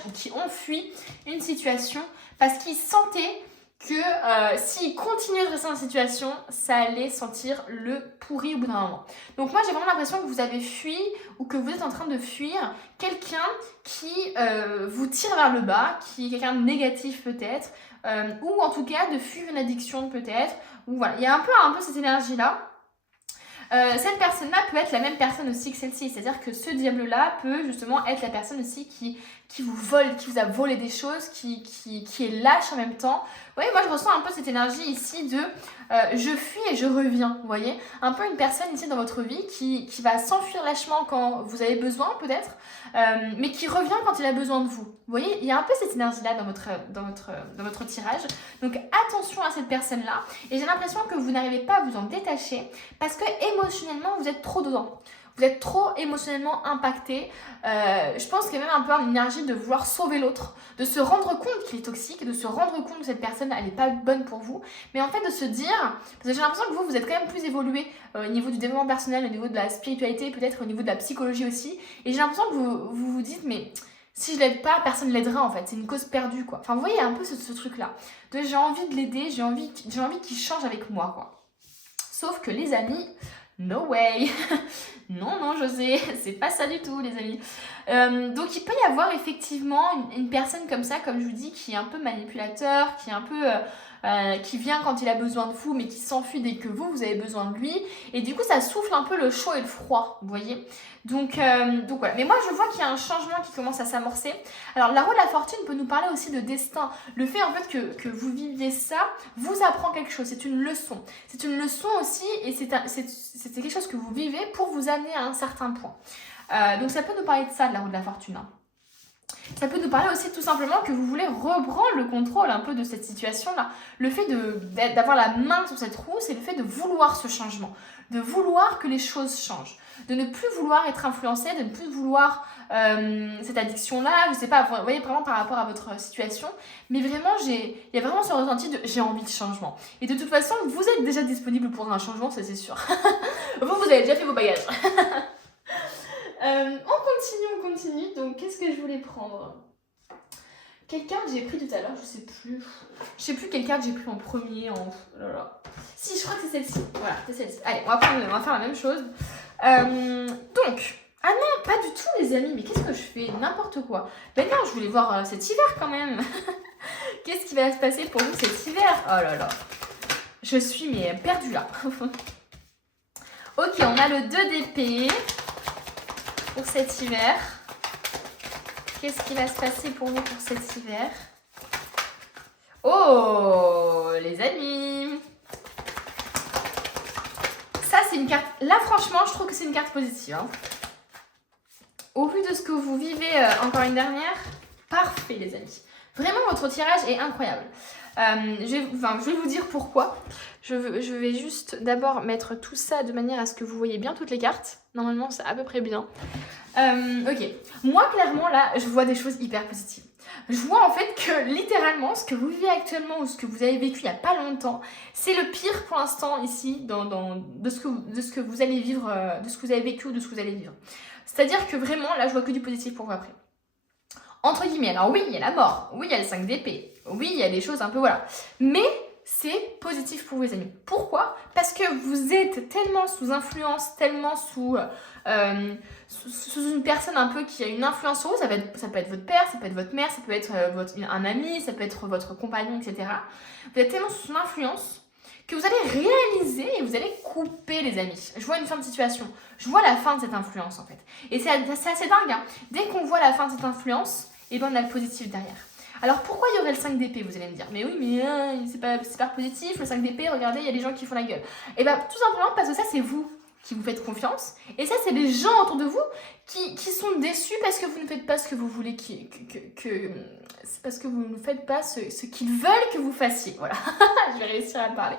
ou qui ont fui une situation parce qu'ils sentaient que s'ils continuaient de rester dans la situation, ça allait sentir le pourri au bout d'un moment. Donc moi, j'ai vraiment l'impression que vous avez fui ou que vous êtes en train de fuir quelqu'un qui vous tire vers le bas, qui est quelqu'un de négatif peut-être, ou en tout cas de fuir une addiction peut-être. Ou voilà, il y a un peu cette énergie-là. Cette personne-là peut être la même personne aussi que celle-ci, c'est-à-dire que ce diable-là peut justement être la personne aussi qui vous vole, qui vous a volé des choses, qui est lâche en même temps, voyez, moi je ressens un peu cette énergie ici de je fuis et je reviens, vous voyez. Un peu une personne ici dans votre vie qui va s'enfuir lâchement quand vous avez besoin peut-être, mais qui revient quand il a besoin de vous. Vous voyez, il y a un peu cette énergie-là dans votre tirage. Donc attention à cette personne-là. Et j'ai l'impression que vous n'arrivez pas à vous en détacher parce que émotionnellement, vous êtes trop dedans. Vous êtes trop émotionnellement impacté. Je pense qu'il y a même un peu une énergie de vouloir sauver l'autre, de se rendre compte qu'il est toxique, de se rendre compte que cette personne, elle n'est pas bonne pour vous. Mais en fait, de se dire, parce que j'ai l'impression que vous êtes quand même plus évolué au niveau du développement personnel, au niveau de la spiritualité, peut-être au niveau de la psychologie aussi. Et j'ai l'impression que vous dites, mais si je l'aide pas, personne ne l'aidera en fait. C'est une cause perdue, quoi. Enfin, vous voyez un peu ce truc-là. De j'ai envie de l'aider, j'ai envie qu'il change avec moi, quoi. Sauf que les amis... No way. Non, José, c'est pas ça du tout, les amis. Donc, il peut y avoir effectivement une personne comme ça, comme je vous dis, qui est un peu manipulateur, qui est un peu... qui vient quand il a besoin de vous, mais qui s'enfuit dès que vous avez besoin de lui. Et du coup, ça souffle un peu le chaud et le froid, vous voyez. Donc voilà. Mais moi, je vois qu'il y a un changement qui commence à s'amorcer. Alors, la roue de la fortune peut nous parler aussi de destin. Le fait, en fait, que vous viviez ça vous apprend quelque chose. C'est une leçon. C'est une leçon aussi, et c'est quelque chose que vous vivez pour vous amener à un certain point. Donc, ça peut nous parler de ça, de la roue de la fortune, hein. Ça peut nous parler aussi tout simplement que vous voulez reprendre le contrôle un peu de cette situation-là. Le fait d'avoir la main sur cette roue, c'est le fait de vouloir ce changement, de vouloir que les choses changent, de ne plus vouloir être influencé, de ne plus vouloir cette addiction-là, je sais pas, vous voyez vraiment par rapport à votre situation, mais vraiment, il y a vraiment ce ressenti de j'ai envie de changement. Et de toute façon, vous êtes déjà disponible pour un changement, ça c'est sûr. vous avez déjà fait vos bagages. On continue. Donc, qu'est-ce que je voulais prendre? Quelle carte j'ai pris tout à l'heure? Je sais plus. Je sais plus quelle carte j'ai pris en premier. Oh là là. Si, je crois que c'est celle-ci. Voilà, c'est celle-ci. Allez, on va faire la même chose. Donc, ah non, pas du tout, les amis. Mais qu'est-ce que je fais? N'importe quoi. Ben non, je voulais voir cet hiver quand même. Qu'est-ce qui va se passer pour vous cet hiver? Oh là là. Je suis perdue là. Ok, on a le 2 d'épée. Pour cet hiver. Qu'est-ce qui va se passer pour vous pour cet hiver? Oh, les amis! Ça, c'est une carte... Là, franchement, je trouve que c'est une carte positive. Hein. Au vu de ce que vous vivez encore une dernière, parfait, les amis. Vraiment, votre tirage est incroyable. Je vais vous dire pourquoi. Je vais juste d'abord mettre tout ça de manière à ce que vous voyez bien toutes les cartes. Normalement, c'est à peu près bien. Ok. Moi, clairement, là, je vois des choses hyper positives. Je vois en fait que littéralement, ce que vous vivez actuellement ou ce que vous avez vécu il n'y a pas longtemps, c'est le pire pour l'instant ici de ce que vous allez vivre, de ce que vous avez vécu ou de ce que vous allez vivre. C'est-à-dire que vraiment, là, je vois que du positif pour vous après. Entre guillemets, alors oui, il y a la mort, oui, il y a le 5 d'épée, oui, il y a des choses un peu, voilà. Mais c'est positif pour vous, les amis. Pourquoi? Parce que vous êtes tellement sous influence, tellement sous une personne un peu qui a une influence sur vous. Ça peut être votre père, ça peut être votre mère, ça peut être un ami, ça peut être votre compagnon, etc. Vous êtes tellement sous son influence que vous allez réaliser et vous allez couper, les amis. Je vois une fin de situation. Je vois la fin de cette influence, en fait. Et c'est assez dingue, hein. Dès qu'on voit la fin de cette influence, et ben on a le positif derrière. Alors pourquoi il y aurait le 5 d'épée, vous allez me dire? Mais oui, mais c'est pas positif, le 5 d'épée, regardez, il y a des gens qui font la gueule. Et bien tout simplement parce que ça, c'est vous qui vous faites confiance. Et ça, c'est les gens autour de vous qui sont déçus parce que vous ne faites pas ce que vous voulez, c'est parce que vous ne faites pas ce qu'ils veulent que vous fassiez. Voilà, je vais réussir à parler.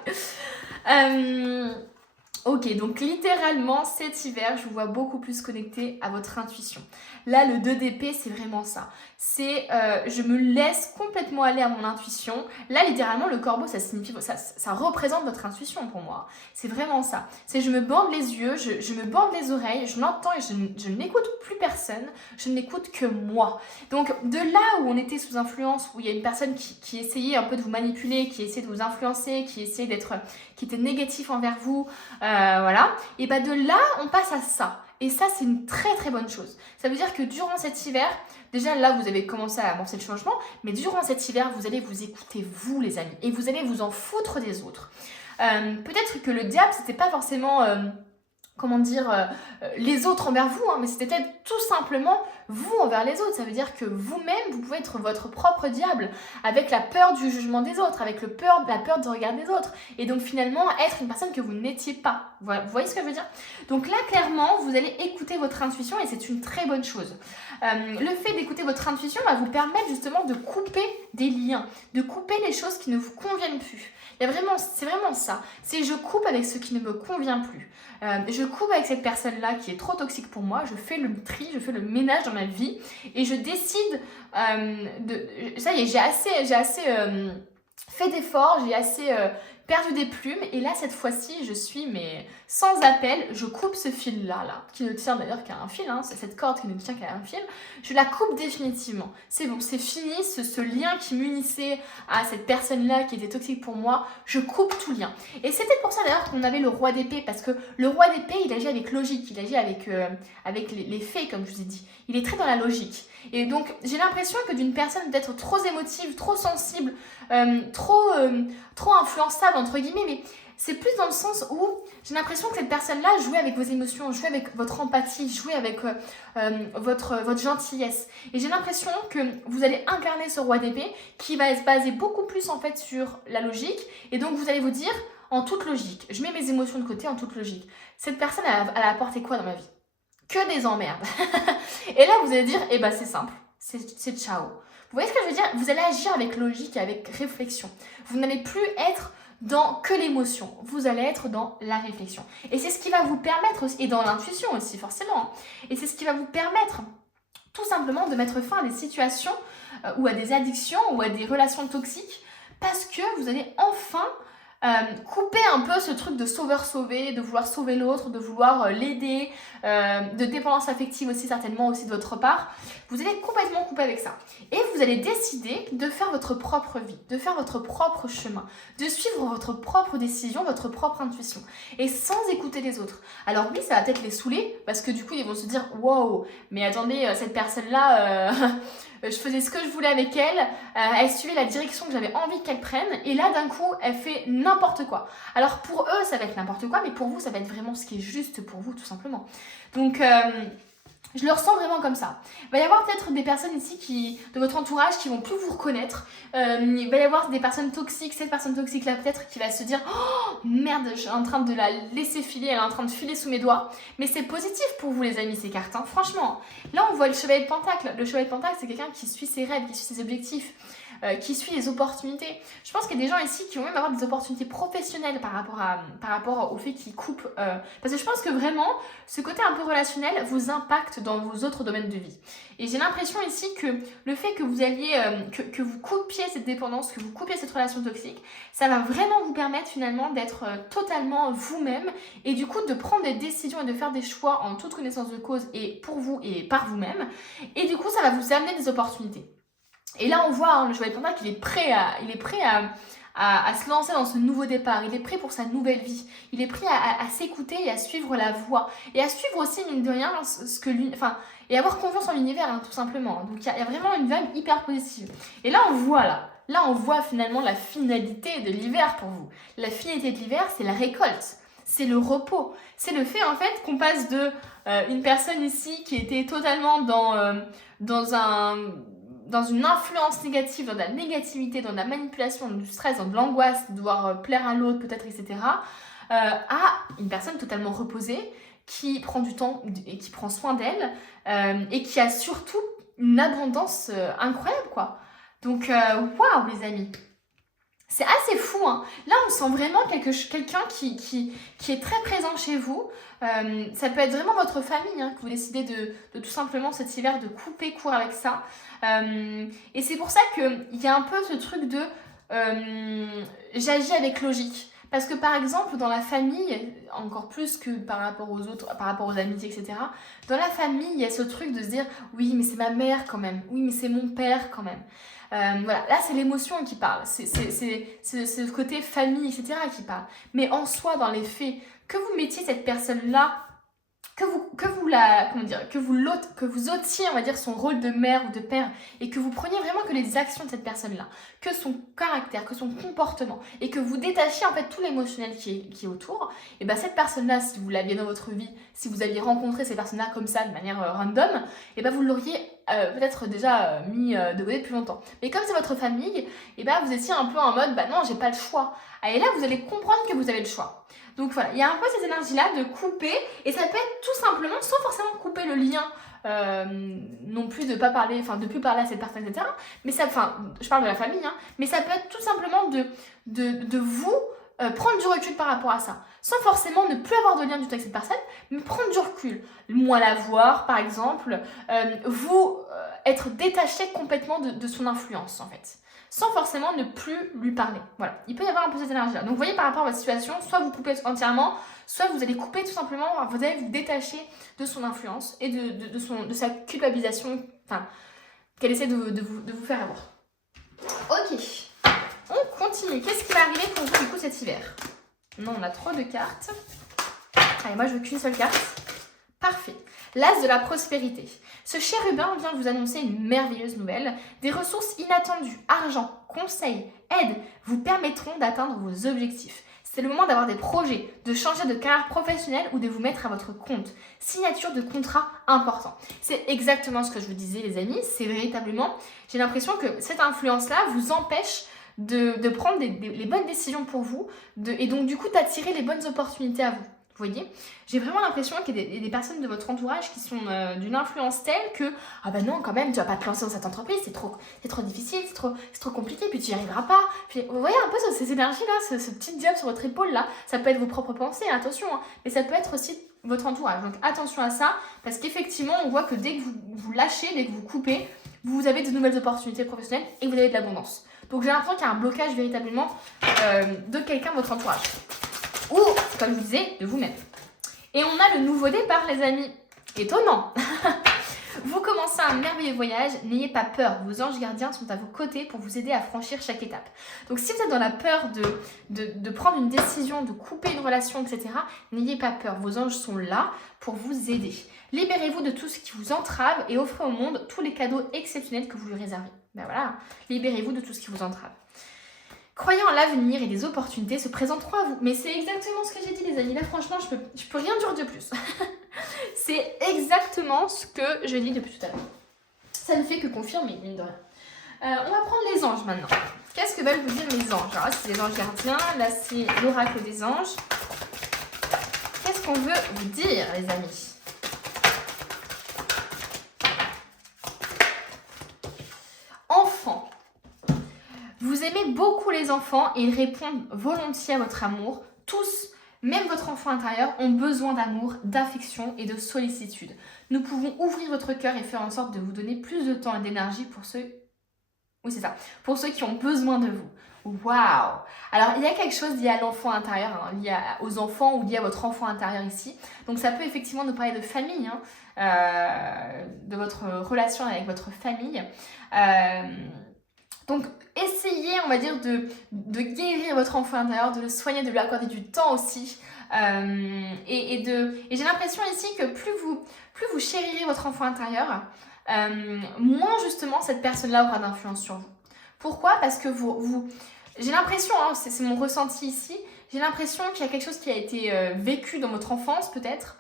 Ok, donc littéralement, cet hiver, je vous vois beaucoup plus connecté à votre intuition. Là, le 2 d'épée, c'est vraiment ça. C'est je me laisse complètement aller à mon intuition. Là, littéralement, le corbeau, ça signifie, ça représente votre intuition pour moi. C'est vraiment ça. C'est je me bande les yeux, je me bande les oreilles, je l'entends et je n'écoute plus personne. Je n'écoute que moi. Donc, de là où on était sous influence, où il y a une personne qui essayait un peu de vous manipuler, qui essayait de vous influencer, qui était négatif envers vous, voilà. Et bah de là, on passe à ça. Et ça, c'est une très très bonne chose. Ça veut dire que durant cet hiver, déjà là, vous avez commencé à amorcer le changement, mais durant cet hiver, vous allez vous écouter, vous les amis, et vous allez vous en foutre des autres. Peut-être que le diable, c'était pas forcément comment dire, les autres envers vous, hein, mais c'était peut-être tout simplement vous envers les autres. Ça veut dire que vous-même, vous pouvez être votre propre diable, avec la peur du jugement des autres, avec la peur du regard des autres, et donc finalement être une personne que vous n'étiez pas. Vous voyez ce que je veux dire? Donc là, clairement, vous allez écouter votre intuition, et c'est une très bonne chose. Le fait d'écouter votre intuition va vous permettre justement de couper des liens, de couper les choses qui ne vous conviennent plus. C'est vraiment ça. C'est je coupe avec ce qui ne me convient plus. Je coupe avec cette personne-là qui est trop toxique pour moi. Je fais le tri, je fais le ménage dans ma vie et je décide ça y est, j'ai assez fait d'efforts, j'ai assez perdu des plumes et là cette fois-ci je suis sans appel, je coupe ce fil là qui ne tient d'ailleurs qu'à un fil, hein, cette corde qui ne tient qu'à un fil, je la coupe définitivement. C'est bon, c'est fini, ce lien qui m'unissait à cette personne là qui était toxique pour moi, je coupe tout lien. Et c'était pour ça d'ailleurs qu'on avait le roi d'épée, parce que le roi d'épée il agit avec logique, il agit avec les faits comme je vous ai dit, il est très dans la logique. Et donc j'ai l'impression que d'une personne peut-être trop émotive, trop sensible, trop influençable entre guillemets, mais c'est plus dans le sens où j'ai l'impression que cette personne-là jouait avec vos émotions, jouait avec votre empathie, jouait avec votre gentillesse. Et j'ai l'impression que vous allez incarner ce roi d'épée qui va se baser beaucoup plus en fait sur la logique. Et donc vous allez vous dire, en toute logique, je mets mes émotions de côté en toute logique. Cette personne, elle a apporté quoi dans ma vie? Que des emmerdes. Et là, vous allez dire, eh ben c'est simple, c'est ciao. Vous voyez ce que je veux dire? Vous allez agir avec logique et avec réflexion. Vous n'allez plus être dans que l'émotion, vous allez être dans la réflexion. Et c'est ce qui va vous permettre aussi, et dans l'intuition aussi forcément, et c'est ce qui va vous permettre tout simplement de mettre fin à des situations ou à des addictions ou à des relations toxiques, parce que vous allez enfin couper un peu ce truc de sauveur-sauvé, de vouloir sauver l'autre, de vouloir l'aider, de dépendance affective aussi certainement aussi de votre part. Vous allez complètement couper avec ça. Et vous allez décider de faire votre propre vie, de faire votre propre chemin, de suivre votre propre décision, votre propre intuition, et sans écouter les autres. Alors oui, ça va peut-être les saouler, parce que du coup, ils vont se dire « Wow, mais attendez, cette personne-là, je faisais ce que je voulais avec elle, elle suivait la direction que j'avais envie qu'elle prenne, et là, d'un coup, elle fait n'importe quoi. » Alors pour eux, ça va être n'importe quoi, mais pour vous, ça va être vraiment ce qui est juste pour vous, tout simplement. Donc, je le ressens vraiment comme ça. Il va y avoir peut-être des personnes ici de votre entourage qui vont plus vous reconnaître. Il va y avoir des personnes toxiques, cette personne toxique-là peut-être qui va se dire « Oh merde, je suis en train de la laisser filer, elle est en train de filer sous mes doigts. » Mais c'est positif pour vous les amis ces cartes, hein. Franchement. Là on voit le chevalier de Pentacle. Le chevalier de Pentacle c'est quelqu'un qui suit ses rêves, qui suit ses objectifs. Qui suit les opportunités. Je pense qu'il y a des gens ici qui vont même avoir des opportunités professionnelles par rapport au fait qu'ils coupent. Parce que je pense que vraiment, ce côté un peu relationnel vous impacte dans vos autres domaines de vie. Et j'ai l'impression ici que le fait que vous alliez, que vous coupiez cette dépendance, que vous coupiez cette relation toxique, ça va vraiment vous permettre finalement d'être totalement vous-même et du coup de prendre des décisions et de faire des choix en toute connaissance de cause et pour vous et par vous-même. Et du coup, ça va vous amener des opportunités. Et là, on voit, hein, le chevalier de Pentacle, il est prêt à se lancer dans ce nouveau départ. Il est prêt pour sa nouvelle vie. Il est prêt à s'écouter et à suivre la voie. Et à suivre aussi, mine de rien, et avoir confiance en l'univers, hein, tout simplement. Donc, il y a vraiment une vibe hyper positive. Et là, on voit finalement la finalité de l'hiver pour vous. La finalité de l'hiver, c'est la récolte. C'est le repos. C'est le fait, en fait, qu'on passe de une personne ici qui était totalement dans une influence négative, dans de la négativité, dans de la manipulation, dans du stress, dans de l'angoisse, de devoir plaire à l'autre peut-être, etc., à une personne totalement reposée, qui prend du temps et qui prend soin d'elle, et qui a surtout une abondance incroyable, quoi. Donc, waouh, les amis! C'est assez fou, hein. Là, on sent vraiment quelqu'un qui est très présent chez vous. Ça peut être vraiment votre famille, hein, que vous décidez de tout simplement cet hiver de couper court avec ça. Et c'est pour ça qu'il y a un peu ce truc de j'agis avec logique. Parce que par exemple, dans la famille, encore plus que par rapport aux autres, par rapport aux amitiés, etc., dans la famille, il y a ce truc de se dire oui, mais c'est ma mère quand même, oui, mais c'est mon père quand même. Voilà, là c'est l'émotion qui parle, c'est ce côté famille, etc. qui parle. Mais en soi, dans les faits, que vous mettiez cette personne-là que vous ôtiez, on va dire, son rôle de mère ou de père et que vous preniez vraiment que les actions de cette personne-là, que son caractère, que son comportement et que vous détachiez en fait tout l'émotionnel qui est autour, et bien cette personne-là, si vous l'aviez dans votre vie, si vous aviez rencontré ces personnes-là comme ça de manière random, et ben vous l'auriez peut-être déjà mis de côté depuis longtemps. Mais comme c'est votre famille, et ben vous étiez un peu en mode bah non, j'ai pas le choix. Et là, vous allez comprendre que vous avez le choix. Donc voilà, il y a un peu cette énergie-là de couper, et ça peut être tout simplement, sans forcément couper le lien, non plus de pas parler, enfin de plus parler à cette personne, etc. Mais ça, enfin, je parle de la famille, hein, mais ça peut être tout simplement de vous prendre du recul par rapport à ça, sans forcément ne plus avoir de lien du tout avec cette personne, mais prendre du recul, moins la voir par exemple, vous être détaché complètement de son influence en fait, sans forcément ne plus lui parler. Voilà, il peut y avoir un peu cette énergie-là. Donc vous voyez par rapport à votre situation, soit vous coupez entièrement, soit vous allez couper tout simplement, vous allez vous détacher de son influence et de sa culpabilisation, enfin, qu'elle essaie de vous faire avoir. Ok. On continue. Qu'est-ce qui va arriver pour vous du coup cet hiver? Non, on a trop de cartes. Allez, moi je veux qu'une seule carte. Parfait. L'as de la prospérité. Ce chérubin vient vous annoncer une merveilleuse nouvelle. Des ressources inattendues, argent, conseils, aide vous permettront d'atteindre vos objectifs. C'est le moment d'avoir des projets, de changer de carrière professionnelle ou de vous mettre à votre compte. Signature de contrat important. C'est exactement ce que je vous disais les amis. C'est véritablement, j'ai l'impression que cette influence-là vous empêche de prendre les bonnes décisions pour vous et donc du coup d'attirer les bonnes opportunités à vous. Vous voyez, j'ai vraiment l'impression qu'il y a des personnes de votre entourage qui sont d'une influence telle que ah ben non quand même tu vas pas te lancer dans cette entreprise, c'est trop difficile, c'est trop compliqué, puis tu y arriveras pas. Puis vous voyez un peu ces énergies là, ce petit diable sur votre épaule là, ça peut être vos propres pensées, attention, hein, mais ça peut être aussi votre entourage. Donc attention à ça parce qu'effectivement on voit que dès que vous lâchez, dès que vous coupez, vous avez de nouvelles opportunités professionnelles et vous avez de l'abondance. Donc j'ai l'impression qu'il y a un blocage véritablement de quelqu'un de votre entourage. Ou, comme je vous disais, de vous-même. Et on a le nouveau départ, les amis. Étonnant. Vous commencez un merveilleux voyage, n'ayez pas peur. Vos anges gardiens sont à vos côtés pour vous aider à franchir chaque étape. Donc si vous êtes dans la peur de prendre une décision, de couper une relation, etc., n'ayez pas peur. Vos anges sont là pour vous aider. Libérez-vous de tout ce qui vous entrave et offrez au monde tous les cadeaux exceptionnels que vous lui réservez. Ben voilà, libérez-vous de tout ce qui vous entrave. Croyez en l'avenir et des opportunités se présenteront à vous. Mais c'est exactement ce que j'ai dit les amis. Là franchement, je peux rien dire de plus. C'est exactement ce que je dis depuis tout à l'heure. Ça ne fait que confirmer, mine de rien. On va prendre les anges maintenant. Qu'est-ce que veulent vous dire les anges? Alors là, c'est les anges gardiens. Là, c'est l'oracle des anges. Qu'est-ce qu'on veut vous dire, les amis? Enfants. Vous aimez beaucoup les enfants et ils répondent volontiers à votre amour. Tous, même votre enfant intérieur, ont besoin d'amour, d'affection et de sollicitude. Nous pouvons ouvrir votre cœur et faire en sorte de vous donner plus de temps et d'énergie pour ceux... Oui, c'est ça. Pour ceux qui ont besoin de vous. Waouh! Alors, il y a quelque chose lié à l'enfant intérieur, hein, lié aux enfants ou lié à votre enfant intérieur ici. Donc, ça peut effectivement nous parler de famille, hein, de votre relation avec votre famille. Donc, essayez, on va dire, de guérir votre enfant intérieur, de le soigner, de lui accorder du temps aussi. Et j'ai l'impression ici que plus vous chérirez votre enfant intérieur, moins justement cette personne-là aura d'influence sur vous. Pourquoi? Parce que j'ai l'impression, hein, c'est mon ressenti ici, j'ai l'impression qu'il y a quelque chose qui a été vécu dans votre enfance peut-être,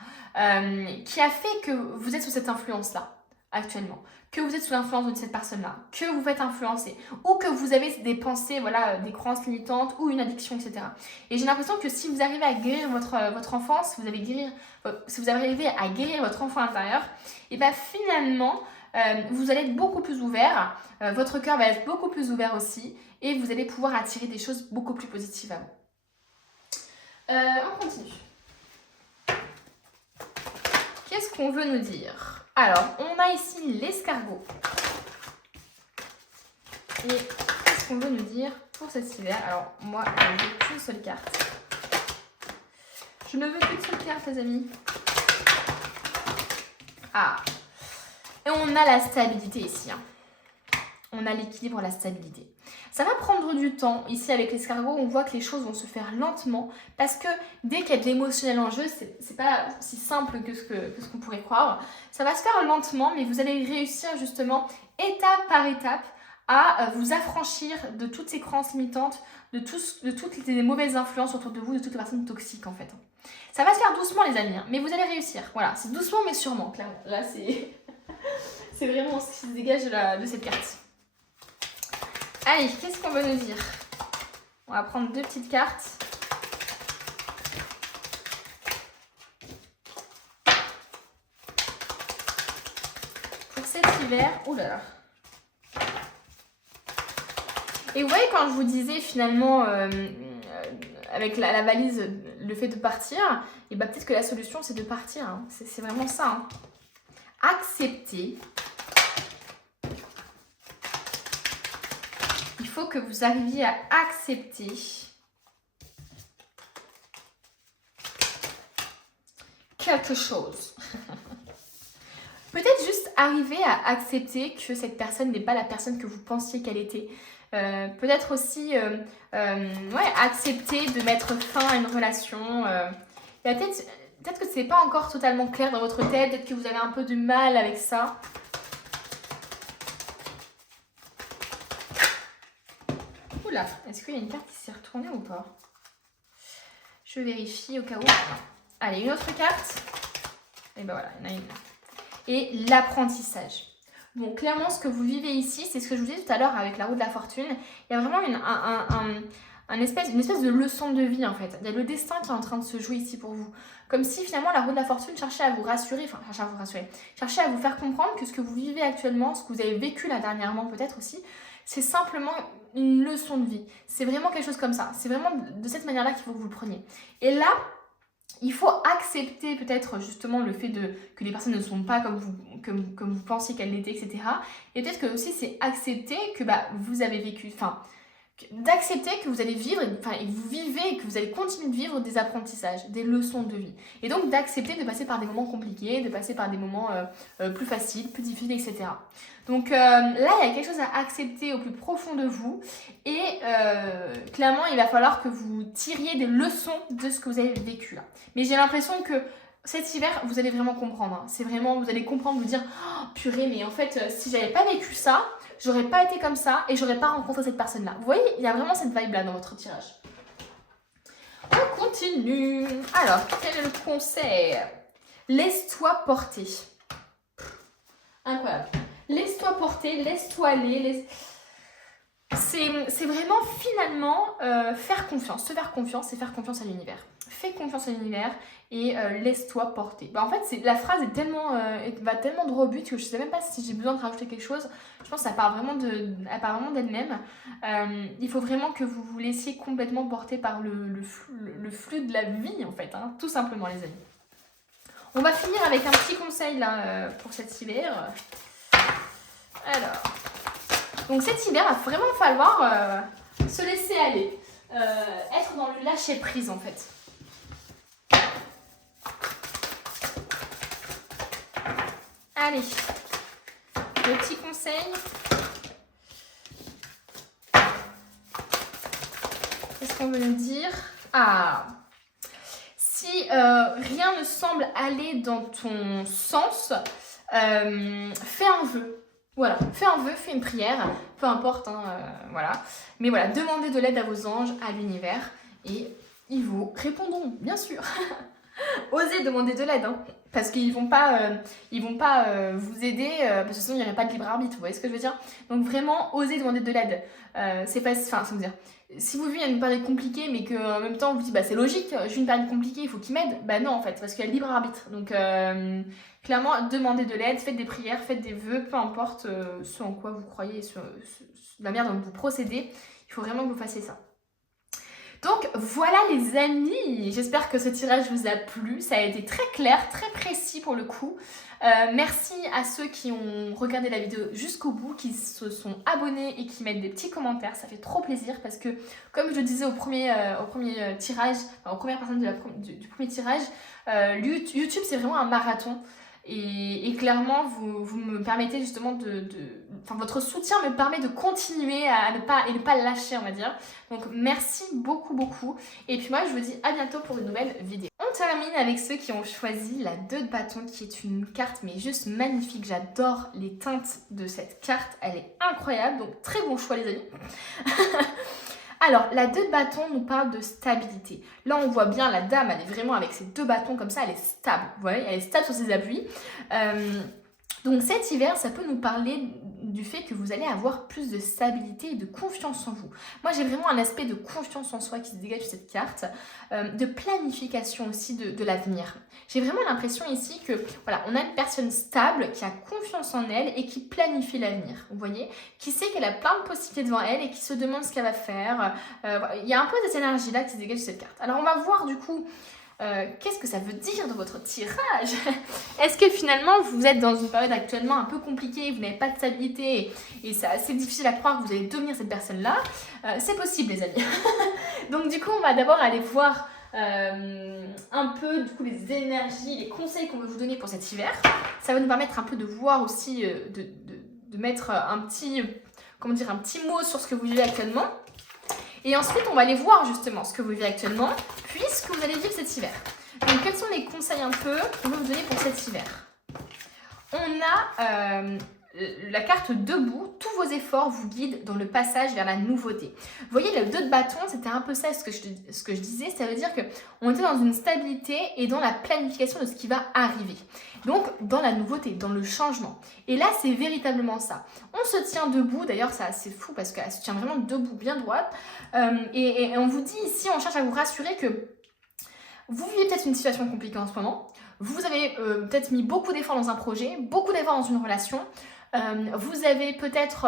qui a fait que vous êtes sous cette influence-là actuellement, que vous êtes sous l'influence de cette personne-là, que vous faites influencer, ou que vous avez des pensées, voilà, des croyances limitantes ou une addiction, etc. Et j'ai l'impression que si vous arrivez à guérir votre enfance, si vous arrivez à guérir votre enfant intérieur, et bien finalement, vous allez être beaucoup plus ouvert, votre cœur va être beaucoup plus ouvert aussi, et vous allez pouvoir attirer des choses beaucoup plus positives à vous. On continue. Qu'est-ce qu'on veut nous dire? Alors, on a ici l'escargot. Et qu'est-ce qu'on veut nous dire pour cet hiver? Alors, moi, je ne veux qu'une seule carte. Je ne veux qu'une seule carte, les amis. Ah! Et on a la stabilité ici. Hein. On a l'équilibre, la stabilité. Ça va prendre du temps. Ici, avec l'escargot, on voit que les choses vont se faire lentement parce que dès qu'il y a de l'émotionnel en jeu, c'est pas si simple que ce qu'on pourrait croire. Ça va se faire lentement, mais vous allez réussir justement, étape par étape, à vous affranchir de toutes ces croyances limitantes, de toutes les mauvaises influences autour de vous, de toutes les personnes toxiques en fait. Ça va se faire doucement les amis, mais vous allez réussir. Voilà, c'est doucement mais sûrement, clairement. Là, c'est c'est vraiment ce qui se dégage de cette carte. Allez, qu'est-ce qu'on veut nous dire? On va prendre 2 petites cartes. Pour cet hiver, oh là là. Et vous voyez, quand je vous disais finalement, avec la valise, le fait de partir, et bah peut-être que la solution c'est de partir. Hein. C'est vraiment ça. Hein. Accepter. Il faut que vous arriviez à accepter quelque chose. Peut-être juste arriver à accepter que cette personne n'est pas la personne que vous pensiez qu'elle était. Peut-être aussi accepter de mettre fin à une relation. Peut-être que c'est pas encore totalement clair dans votre tête, peut-être que vous avez un peu de mal avec ça. Oula, est-ce qu'il y a une carte qui s'est retournée ou pas? Je vérifie au cas où. Allez, une autre carte. Et ben voilà, il y en a une. Et l'apprentissage. Bon, clairement, ce que vous vivez ici, c'est ce que je vous disais tout à l'heure avec la roue de la fortune. Il y a vraiment une espèce de leçon de vie, en fait. Il y a le destin qui est en train de se jouer ici pour vous. Comme si, finalement, la roue de la fortune cherchait à vous rassurer, cherchait à vous faire comprendre que ce que vous vivez actuellement, ce que vous avez vécu là dernièrement peut-être aussi, c'est simplement une leçon de vie. C'est vraiment quelque chose comme ça. C'est vraiment de cette manière-là qu'il faut que vous le preniez. Et là, il faut accepter peut-être justement le fait que les personnes ne sont pas comme vous pensiez qu'elles l'étaient, etc. Et peut-être que aussi c'est accepter que vous avez vécu, d'accepter que vous allez vivre, et vous vivez et que vous allez continuer de vivre des apprentissages, des leçons de vie. Et donc d'accepter de passer par des moments compliqués, de passer par des moments plus faciles, plus difficiles, etc. Donc là, il y a quelque chose à accepter au plus profond de vous. Et clairement, il va falloir que vous tiriez des leçons de ce que vous avez vécu là. Mais j'ai l'impression que cet hiver, vous allez vraiment comprendre. Hein. C'est vraiment, vous allez comprendre, vous dire oh, purée, mais en fait, si j'avais pas vécu ça, j'aurais pas été comme ça et j'aurais pas rencontré cette personne-là. Vous voyez, il y a vraiment cette vibe-là dans votre tirage. On continue. Alors, quel est le conseil? Laisse-toi porter. Incroyable. Laisse-toi porter, laisse-toi aller. C'est vraiment finalement faire confiance. Se faire confiance, c'est faire confiance à l'univers. Fais confiance à l'univers et laisse-toi porter. En fait, la phrase est va tellement droit au but que je ne sais même pas si j'ai besoin de rajouter quelque chose. Je pense que ça part vraiment d'elle-même. Il faut vraiment que vous vous laissiez complètement porter par le flux de la vie, en fait. Hein, tout simplement, les amis. On va finir avec un petit conseil là pour cet hiver. Alors, donc cet hiver, il va vraiment falloir se laisser aller. Être dans le lâcher prise, en fait. Allez, le petit conseil. Qu'est-ce qu'on veut nous dire? Ah, si rien ne semble aller dans ton sens, fais un vœu. Voilà, fais un vœu, fais une prière, peu importe, hein, voilà. Mais voilà, demandez de l'aide à vos anges, à l'univers, et ils vous répondront, bien sûr. Osez demander de l'aide, hein, parce qu'ils vont pas vous aider, parce que sinon il n'y aurait pas de libre arbitre, vous voyez ce que je veux dire? Donc vraiment, osez demander de l'aide. C'est facile, ça veut dire, si vous vivez une période compliquée, mais qu'en même temps vous dites, c'est logique, j'ai une période compliquée, il faut qu'il m'aide. Non, en fait, parce qu'il y a le libre arbitre. Donc, clairement, demandez de l'aide, faites des prières, faites des vœux, peu importe ce en quoi vous croyez, la manière dont vous procédez, il faut vraiment que vous fassiez ça. Donc voilà les amis, j'espère que ce tirage vous a plu, ça a été très clair, très précis pour le coup. Merci à ceux qui ont regardé la vidéo jusqu'au bout, qui se sont abonnés et qui mettent des petits commentaires, ça fait trop plaisir parce que comme je le disais au premier tirage, aux premières personnes du premier tirage, YouTube c'est vraiment un marathon. Et clairement, vous me permettez justement votre soutien me permet de continuer à ne pas lâcher, on va dire. Donc merci beaucoup, beaucoup. Et puis moi, je vous dis à bientôt pour une nouvelle vidéo. On termine avec ceux qui ont choisi la 2 de bâton, qui est une carte mais juste magnifique. J'adore les teintes de cette carte, elle est incroyable. Donc très bon choix les amis. Alors, la 2 de bâton nous parle de stabilité. Là, on voit bien la dame, elle est vraiment avec ses 2 bâtons comme ça, elle est stable. Vous voyez, elle est stable sur ses appuis. Donc cet hiver, ça peut nous parler du fait que vous allez avoir plus de stabilité et de confiance en vous. Moi, j'ai vraiment un aspect de confiance en soi qui se dégage de cette carte, de planification aussi de l'avenir. J'ai vraiment l'impression ici que, voilà, on a une personne stable qui a confiance en elle et qui planifie l'avenir, vous voyez, qui sait qu'elle a plein de possibilités devant elle et qui se demande ce qu'elle va faire. Il y a un peu cette énergie-là qui se dégage de cette carte. Alors, on va voir du coup qu'est-ce que ça veut dire de votre tirage. Est-ce que finalement vous êtes dans une période actuellement un peu compliquée, vous n'avez pas de stabilité et c'est assez difficile à croire que vous allez devenir cette personne-là? C'est possible les amis. Donc du coup on va d'abord aller voir un peu du coup les énergies, les conseils qu'on veut vous donner pour cet hiver. Ça va nous permettre un peu de voir aussi, de mettre un petit, comment dire, un petit mot sur ce que vous vivez actuellement. Et ensuite, on va aller voir justement ce que vous vivez actuellement, puisque vous allez vivre cet hiver. Donc, quels sont les conseils un peu qu'on veut vous donner pour cet hiver? On a la carte debout. Tous vos efforts vous guident dans le passage vers la nouveauté. Vous voyez, le 2 de bâton, c'était un peu ça ce que je disais. Ça veut dire qu'on était dans une stabilité et dans la planification de ce qui va arriver. Donc, dans la nouveauté, dans le changement. Et là, c'est véritablement ça. On se tient debout. D'ailleurs, c'est assez fou parce qu'elle se tient vraiment debout, bien droite. Et on vous dit ici, on cherche à vous rassurer que vous vivez peut-être une situation compliquée en ce moment. Vous avez peut-être mis beaucoup d'efforts dans un projet, beaucoup d'efforts dans une relation. Vous avez peut-être...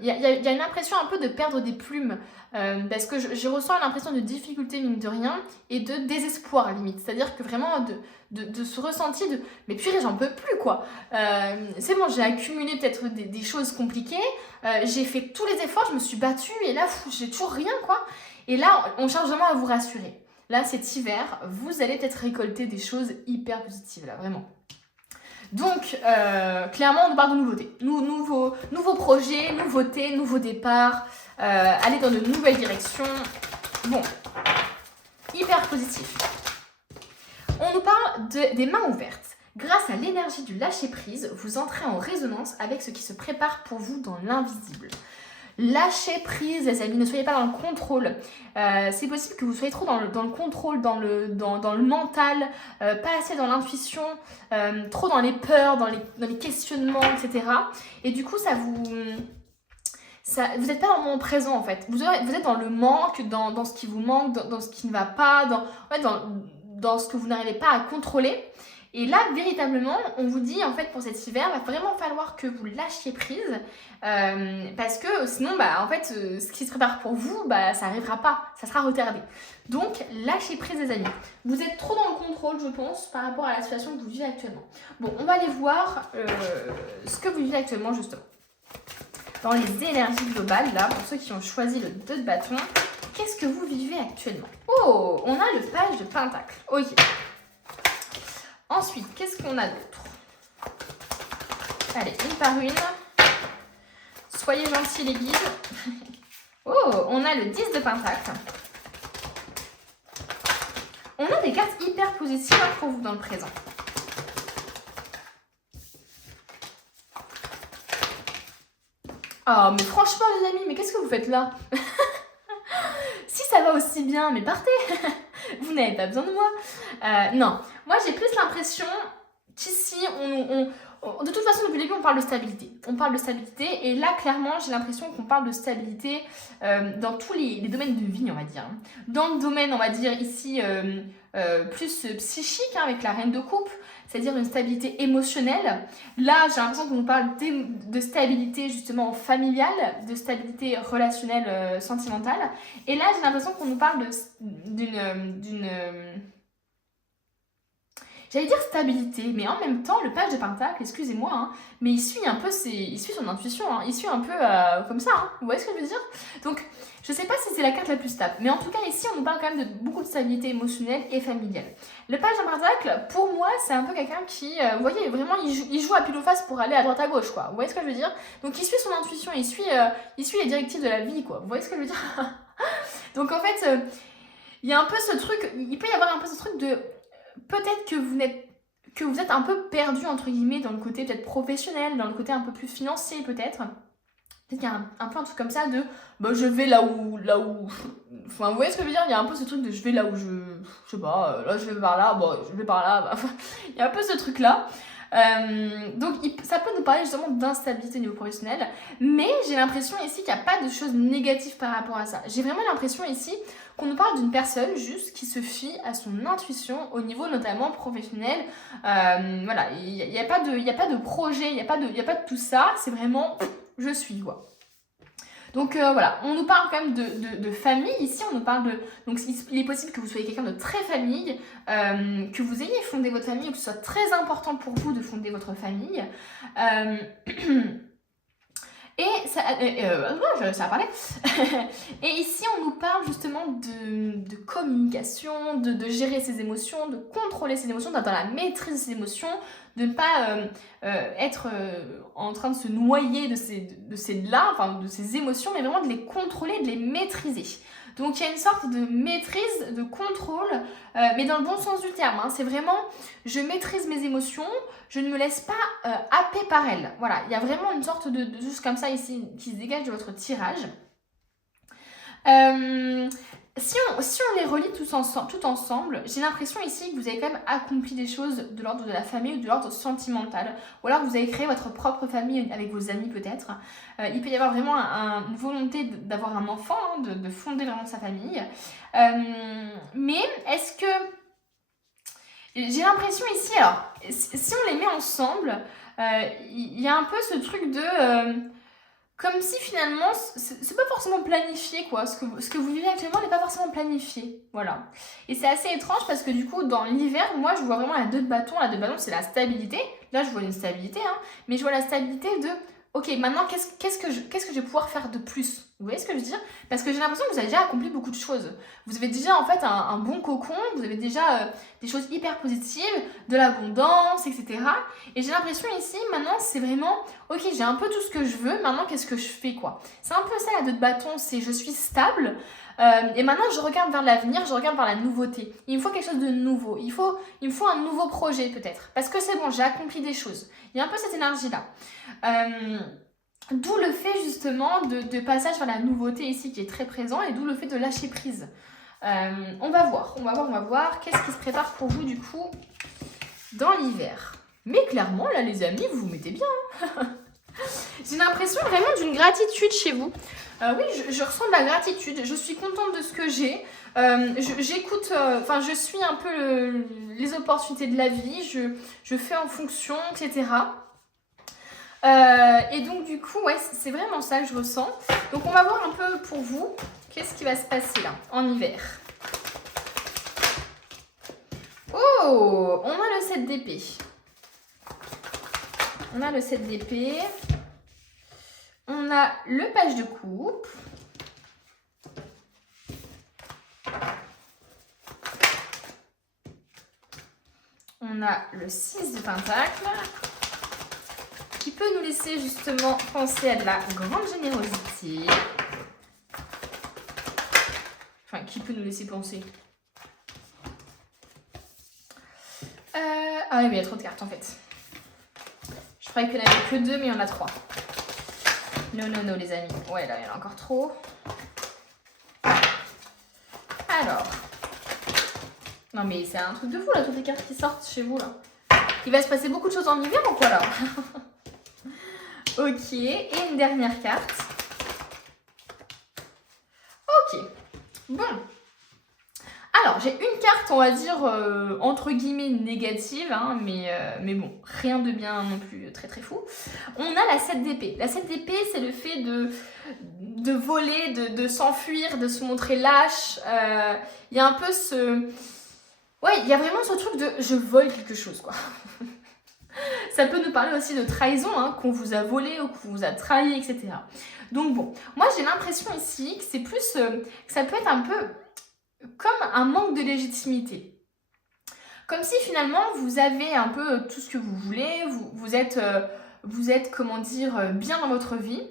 il y a une impression un peu de perdre des plumes. Parce que je ressens l'impression de difficulté, mine de rien, et de désespoir, limite. C'est-à-dire que vraiment, de ce ressenti de « mais purée, j'en peux plus, quoi ». C'est bon, j'ai accumulé peut-être des choses compliquées. J'ai fait tous les efforts, je me suis battue, et là, j'ai toujours rien, quoi. Et là, on cherche vraiment à vous rassurer. Là, cet hiver, vous allez peut-être récolter des choses hyper positives, là, vraiment. Donc, clairement, on parle de nouveautés. Nouveaux projets, nouveautés, nouveaux départs, aller dans de nouvelles directions. Bon, hyper positif. On nous parle des mains ouvertes. Grâce à l'énergie du lâcher-prise, vous entrez en résonance avec ce qui se prépare pour vous dans l'invisible. Lâchez prise les amis, ne soyez pas dans le contrôle. C'est possible que vous soyez trop dans le contrôle, dans le mental, pas assez dans l'intuition, trop dans les peurs, dans les questionnements, etc. Et du coup, vous n'êtes pas dans le moment présent en fait. Vous êtes dans le manque, dans ce qui vous manque, dans ce qui ne va pas, dans ce que vous n'arrivez pas à contrôler. Et là, véritablement, on vous dit, en fait, pour cet hiver, il va vraiment falloir que vous lâchiez prise parce que sinon, en fait, ce qui se prépare pour vous, ça n'arrivera pas, ça sera retardé. Donc, lâchez prise, les amis. Vous êtes trop dans le contrôle, je pense, par rapport à la situation que vous vivez actuellement. Bon, on va aller voir ce que vous vivez actuellement, justement. Dans les énergies globales, là, pour ceux qui ont choisi le 2 de bâton, qu'est-ce que vous vivez actuellement? Oh, on a le page de pentacle. Ok. Ensuite, qu'est-ce qu'on a d'autre? Allez, une par une. Soyez gentils les guides. Oh, on a le 10 de pentacle. On a des cartes hyper positives pour vous dans le présent. Oh, mais franchement les amis, mais qu'est-ce que vous faites là? Si ça va aussi bien, mais partez. Vous n'avez pas besoin de moi. Non, moi j'ai plus l'impression qu'ici, de toute façon depuis le début on parle de stabilité. On parle de stabilité et là clairement j'ai l'impression qu'on parle de stabilité dans tous les domaines de vie on va dire. Dans le domaine on va dire ici plus psychique avec la reine de coupe, c'est-à-dire une stabilité émotionnelle. Là j'ai l'impression qu'on nous parle de stabilité justement familiale, de stabilité relationnelle sentimentale. Et là j'ai l'impression qu'on nous parle j'ai j'allais dire stabilité, mais en même temps, le page de Pentacle, excusez-moi, hein, mais il suit un peu il suit son intuition, hein, il suit un peu comme ça, hein, vous voyez ce que je veux dire? Donc, je sais pas si c'est la carte la plus stable, mais en tout cas, ici, on nous parle quand même de beaucoup de stabilité émotionnelle et familiale. Le page de Pentacle, pour moi, c'est un peu quelqu'un qui, vous voyez, vraiment, il joue à pile ou face pour aller à droite à gauche, quoi. Vous voyez ce que je veux dire? Donc, il suit son intuition, il suit les directives de la vie, quoi. Vous voyez ce que je veux dire? Donc, en fait, il y a un peu ce truc, il peut y avoir un peu ce truc de peut-être que vous êtes un peu perdu entre guillemets dans le côté peut-être professionnel, dans le côté un peu plus financier peut-être. Peut-être qu'il y a un peu un truc comme ça de bah, je vais là où. Enfin, vous voyez ce que je veux dire? Il y a un peu ce truc de je vais là où je sais pas, là je vais par là, bon, je vais par là. Bah, il y a un peu ce truc là. Donc ça peut nous parler justement d'instabilité au niveau professionnel, mais j'ai l'impression ici qu'il n'y a pas de choses négatives par rapport à ça. J'ai vraiment l'impression ici qu'on nous parle d'une personne juste qui se fie à son intuition au niveau notamment professionnel. Voilà, il n'y a pas de projet, il n'y a pas de tout ça, c'est vraiment je suis quoi. Donc voilà, on nous parle quand même de famille. Ici, on nous parle de... Donc il est possible que vous soyez quelqu'un de très famille, que vous ayez fondé votre famille, ou que ce soit très important pour vous de fonder votre famille. Et ça a parlé. Et ici, on nous parle justement de communication, de gérer ses émotions, de contrôler ses émotions, d'être dans la maîtrise de ses émotions, de ne pas être en train de se noyer de ces émotions, mais vraiment de les contrôler, de les maîtriser. Donc il y a une sorte de maîtrise, de contrôle, mais dans le bon sens du terme. Hein. C'est vraiment, je maîtrise mes émotions, je ne me laisse pas happer par elles. Voilà, il y a vraiment une sorte de juste comme ça ici qui se dégage de votre tirage. Si on les relie tout ensemble, j'ai l'impression ici que vous avez quand même accompli des choses de l'ordre de la famille ou de l'ordre sentimental. Ou alors vous avez créé votre propre famille avec vos amis peut-être. Il peut y avoir vraiment une volonté d'avoir un enfant, hein, de fonder vraiment sa famille. Mais est-ce que... J'ai l'impression ici, alors, si on les met ensemble, il y a un peu ce truc de... comme si finalement, c'est pas forcément planifié quoi, ce que vous vivez actuellement n'est pas forcément planifié, voilà. Et c'est assez étrange parce que du coup, dans l'hiver, moi je vois vraiment la 2 de bâton, la 2 de bâton c'est la stabilité, là je vois une stabilité, hein, mais je vois la stabilité de, ok, maintenant qu'est-ce que je vais pouvoir faire de plus? Vous voyez ce que je veux dire? Parce que j'ai l'impression que vous avez déjà accompli beaucoup de choses. Vous avez déjà en fait un bon cocon, vous avez déjà des choses hyper positives, de l'abondance, etc. Et j'ai l'impression ici, maintenant, c'est vraiment, ok, j'ai un peu tout ce que je veux, maintenant qu'est-ce que je fais quoi? C'est un peu ça la 2 de bâton, c'est je suis stable, et maintenant je regarde vers l'avenir, je regarde vers la nouveauté. Il me faut quelque chose de nouveau, il me faut un nouveau projet peut-être, parce que c'est bon, j'ai accompli des choses. Il y a un peu cette énergie-là. D'où le fait justement de passage vers la nouveauté ici qui est très présent et d'où le fait de lâcher prise. On va voir qu'est-ce qui se prépare pour vous du coup dans l'hiver. Mais clairement là les amis vous vous mettez bien. Hein. J'ai l'impression vraiment d'une gratitude chez vous. Oui, je ressens de la gratitude, je suis contente de ce que j'ai. J'écoute, je suis un peu les opportunités de la vie, je fais en fonction, etc. Et donc du coup, ouais, c'est vraiment ça que je ressens. Donc on va voir un peu pour vous, qu'est-ce qui va se passer là, en hiver. Oh, on a le 7 d'épée. On a le 7 d'épée. On a le page de coupe. On a le 6 de pentacle. Qui peut nous laisser justement penser à de la grande générosité. Enfin, qui peut nous laisser penser Ah oui, mais il y a trop de cartes en fait. Je croyais qu'il n'y en avait que 2, mais il y en a 3. Non, les amis. Ouais, là, il y en a encore trop. Alors. Non, mais c'est un truc de fou, là, toutes les cartes qui sortent chez vous, là. Il va se passer beaucoup de choses en hiver ou quoi, là? Ok, et une dernière carte. Ok, bon. Alors, j'ai une carte, on va dire, entre guillemets négative, hein, mais bon, rien de bien non plus très très fou. On a la 7 d'épée. La 7 d'épée, c'est le fait de voler, de s'enfuir, de se montrer lâche. Il y a un peu ce... Ouais, il y a vraiment ce truc de je vole quelque chose, quoi. Ça peut nous parler aussi de trahison, hein, qu'on vous a volé ou qu'on vous a trahi, etc. Donc bon, moi j'ai l'impression ici que c'est plus, que ça peut être un peu comme un manque de légitimité. Comme si finalement vous avez un peu tout ce que vous voulez, vous êtes comment dire, bien dans votre vie,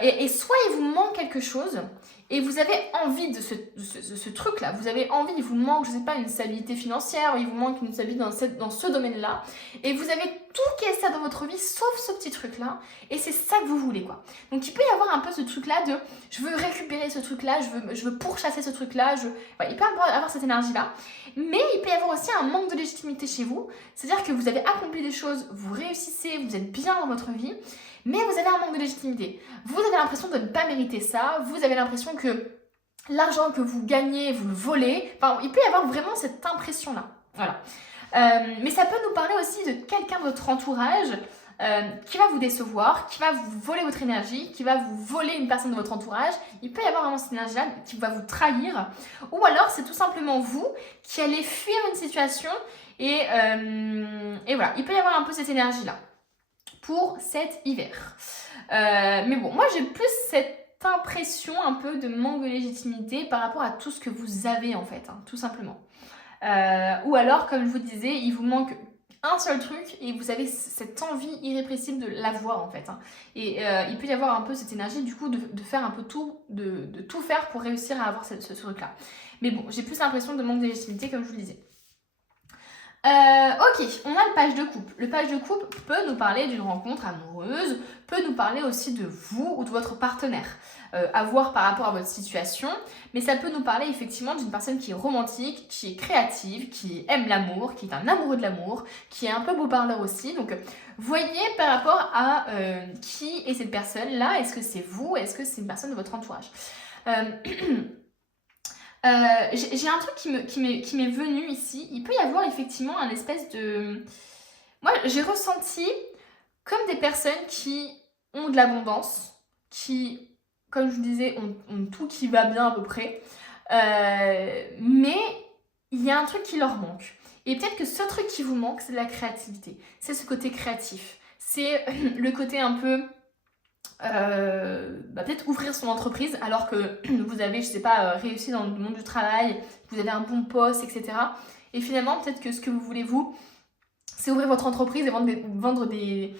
et soit il vous manque quelque chose, et vous avez envie de ce truc-là, vous avez envie, il vous manque, je sais pas, une stabilité financière, il vous manque une stabilité dans ce domaine-là, et vous avez tout qui est ça dans votre vie, sauf ce petit truc-là, et c'est ça que vous voulez, quoi. Donc il peut y avoir un peu ce truc-là de, je veux récupérer ce truc-là, je veux pourchasser ce truc-là, ouais, il peut y avoir cette énergie-là, mais il peut y avoir aussi un manque de légitimité chez vous, c'est-à-dire que vous avez accompli des choses, vous réussissez, vous êtes bien dans votre vie, mais vous avez un manque de légitimité. Vous avez l'impression de ne pas mériter ça, vous avez l'impression que l'argent que vous gagnez, vous le volez. Enfin, il peut y avoir vraiment cette impression-là. Voilà. Mais ça peut nous parler aussi de quelqu'un de votre entourage qui va vous décevoir, qui va vous voler votre énergie, qui va vous voler une personne de votre entourage. Il peut y avoir vraiment cette énergie-là qui va vous trahir. Ou alors, c'est tout simplement vous qui allez fuir une situation et voilà. Il peut y avoir un peu cette énergie-là pour cet hiver. Mais bon, moi j'ai plus cette impression un peu de manque de légitimité par rapport à tout ce que vous avez en fait, hein, tout simplement. Ou alors, comme je vous disais, il vous manque un seul truc et vous avez cette envie irrépressible de l'avoir en fait. Hein. Et il peut y avoir un peu cette énergie du coup de faire un peu tout, de tout faire pour réussir à avoir ce truc-là. Mais bon, j'ai plus l'impression de manque de légitimité comme je vous le disais. Ok, on a le page de couple. Le page de couple peut nous parler d'une rencontre amoureuse, peut nous parler aussi de vous ou de votre partenaire, à voir par rapport à votre situation, mais ça peut nous parler effectivement d'une personne qui est romantique, qui est créative, qui aime l'amour, qui est un amoureux de l'amour, qui est un peu beau parleur aussi. Donc, voyez par rapport à qui est cette personne-là, est-ce que c'est vous, est-ce que c'est une personne de votre entourage j'ai un truc qui m'est venu ici. Il peut y avoir effectivement un espèce de... Moi, j'ai ressenti comme des personnes qui ont de l'abondance, qui, comme je vous disais, ont tout qui va bien à peu près. Mais il y a un truc qui leur manque. Et peut-être que ce truc qui vous manque, c'est de la créativité. C'est ce côté créatif. C'est le côté un peu... peut-être ouvrir son entreprise alors que vous avez, je sais pas, réussi dans le monde du travail, vous avez un bon poste, etc. Et finalement, peut-être que ce que vous voulez, vous, c'est ouvrir votre entreprise et vendre des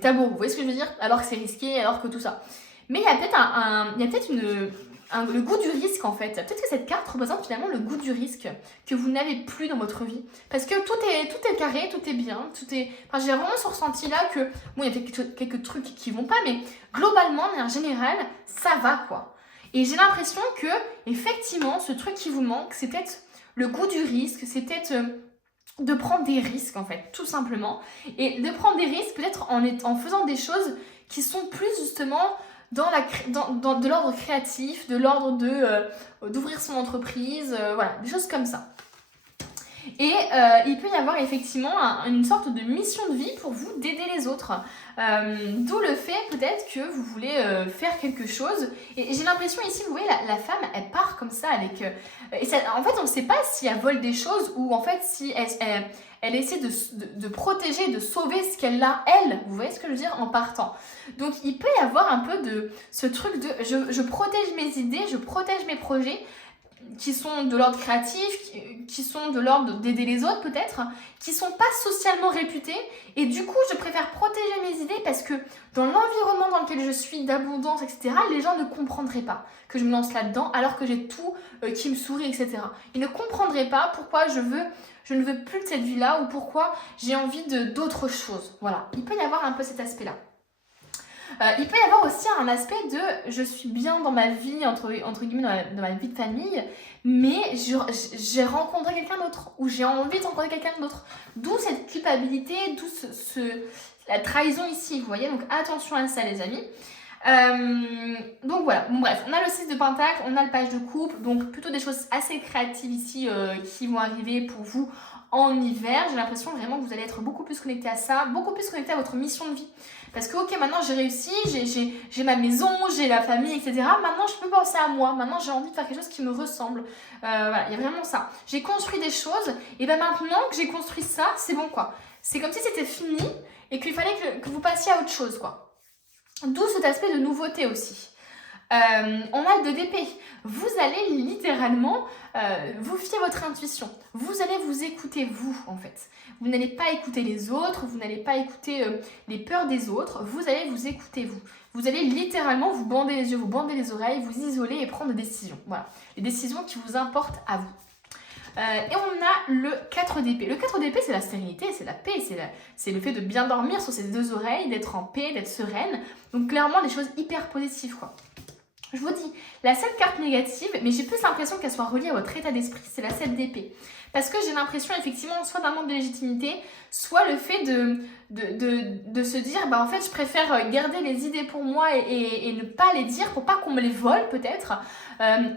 tableaux. Vous voyez ce que je veux dire? Alors que c'est risqué, alors que tout ça. Mais il y a peut-être le goût du risque en fait. Peut-être que cette carte représente finalement le goût du risque que vous n'avez plus dans votre vie. Parce que tout est carré, tout est bien, Enfin, j'ai vraiment ce ressenti-là que... Bon, il y a peut-être quelques trucs qui vont pas, mais globalement, en général, ça va quoi. Et j'ai l'impression que, effectivement, ce truc qui vous manque, c'est peut-être le goût du risque, c'est peut-être... de prendre des risques en fait, tout simplement. Et de prendre des risques peut-être en faisant des choses qui sont plus justement de l'ordre créatif, de l'ordre d'ouvrir son entreprise, voilà, des choses comme ça. Et il peut y avoir effectivement une sorte de mission de vie pour vous d'aider les autres. D'où le fait peut-être que vous voulez faire quelque chose. Et j'ai l'impression ici, vous voyez, la femme, elle part comme ça avec... et ça, en fait, on ne sait pas si elle vole des choses ou en fait si elle essaie de protéger, de sauver ce qu'elle a, elle. Vous voyez ce que je veux dire en partant. Donc, il peut y avoir un peu de ce truc de... Je protège mes idées, je protège mes projets qui sont de l'ordre créatif, qui sont de l'ordre d'aider les autres peut-être, qui sont pas socialement réputés, et du coup je préfère protéger mes idées parce que dans l'environnement dans lequel je suis, d'abondance, etc., les gens ne comprendraient pas que je me lance là-dedans alors que j'ai tout qui me sourit, etc. Ils ne comprendraient pas pourquoi je ne veux plus de cette vie-là ou pourquoi j'ai envie d'autre chose. Voilà, il peut y avoir un peu cet aspect-là. Il peut y avoir aussi un aspect de je suis bien dans ma vie, entre guillemets, dans ma vie de famille, mais j'ai rencontré quelqu'un d'autre, ou j'ai envie de rencontrer quelqu'un d'autre. D'où cette culpabilité, d'où la trahison ici, vous voyez, donc attention à ça les amis. Donc voilà, bon, bref, on a le 6 de Pentacle, on a le page de couple, donc plutôt des choses assez créatives ici qui vont arriver pour vous en hiver, j'ai l'impression vraiment que vous allez être beaucoup plus connecté à ça, beaucoup plus connecté à votre mission de vie. Parce que ok, maintenant j'ai réussi, j'ai ma maison, j'ai la famille, etc. Maintenant je peux penser à moi, maintenant j'ai envie de faire quelque chose qui me ressemble. Voilà, il y a vraiment ça. J'ai construit des choses, et ben maintenant que j'ai construit ça, c'est bon quoi. C'est comme si c'était fini et qu'il fallait que vous passiez à autre chose quoi. D'où cet aspect de nouveauté aussi. On a le 2DP. Vous allez littéralement vous fier à votre intuition. Vous allez vous écouter vous en fait. Vous n'allez pas écouter les autres, vous n'allez pas écouter les peurs des autres, vous allez vous écouter vous. Vous allez littéralement vous bander les yeux, vous bander les oreilles, vous isoler et prendre des décisions. Voilà, les décisions qui vous importent à vous. Et on a le 4DP. Le 4DP, c'est la sérénité, c'est la paix, c'est le fait de bien dormir sur ses deux oreilles, d'être en paix, d'être sereine. Donc clairement, des choses hyper positives quoi. Je vous dis, la seule carte négative, mais j'ai plus l'impression qu'elle soit reliée à votre état d'esprit, c'est la 7 d'épée. Parce que j'ai l'impression effectivement soit d'un manque de légitimité, soit le fait de se dire, bah en fait je préfère garder les idées pour moi et ne pas les dire pour pas qu'on me les vole peut-être,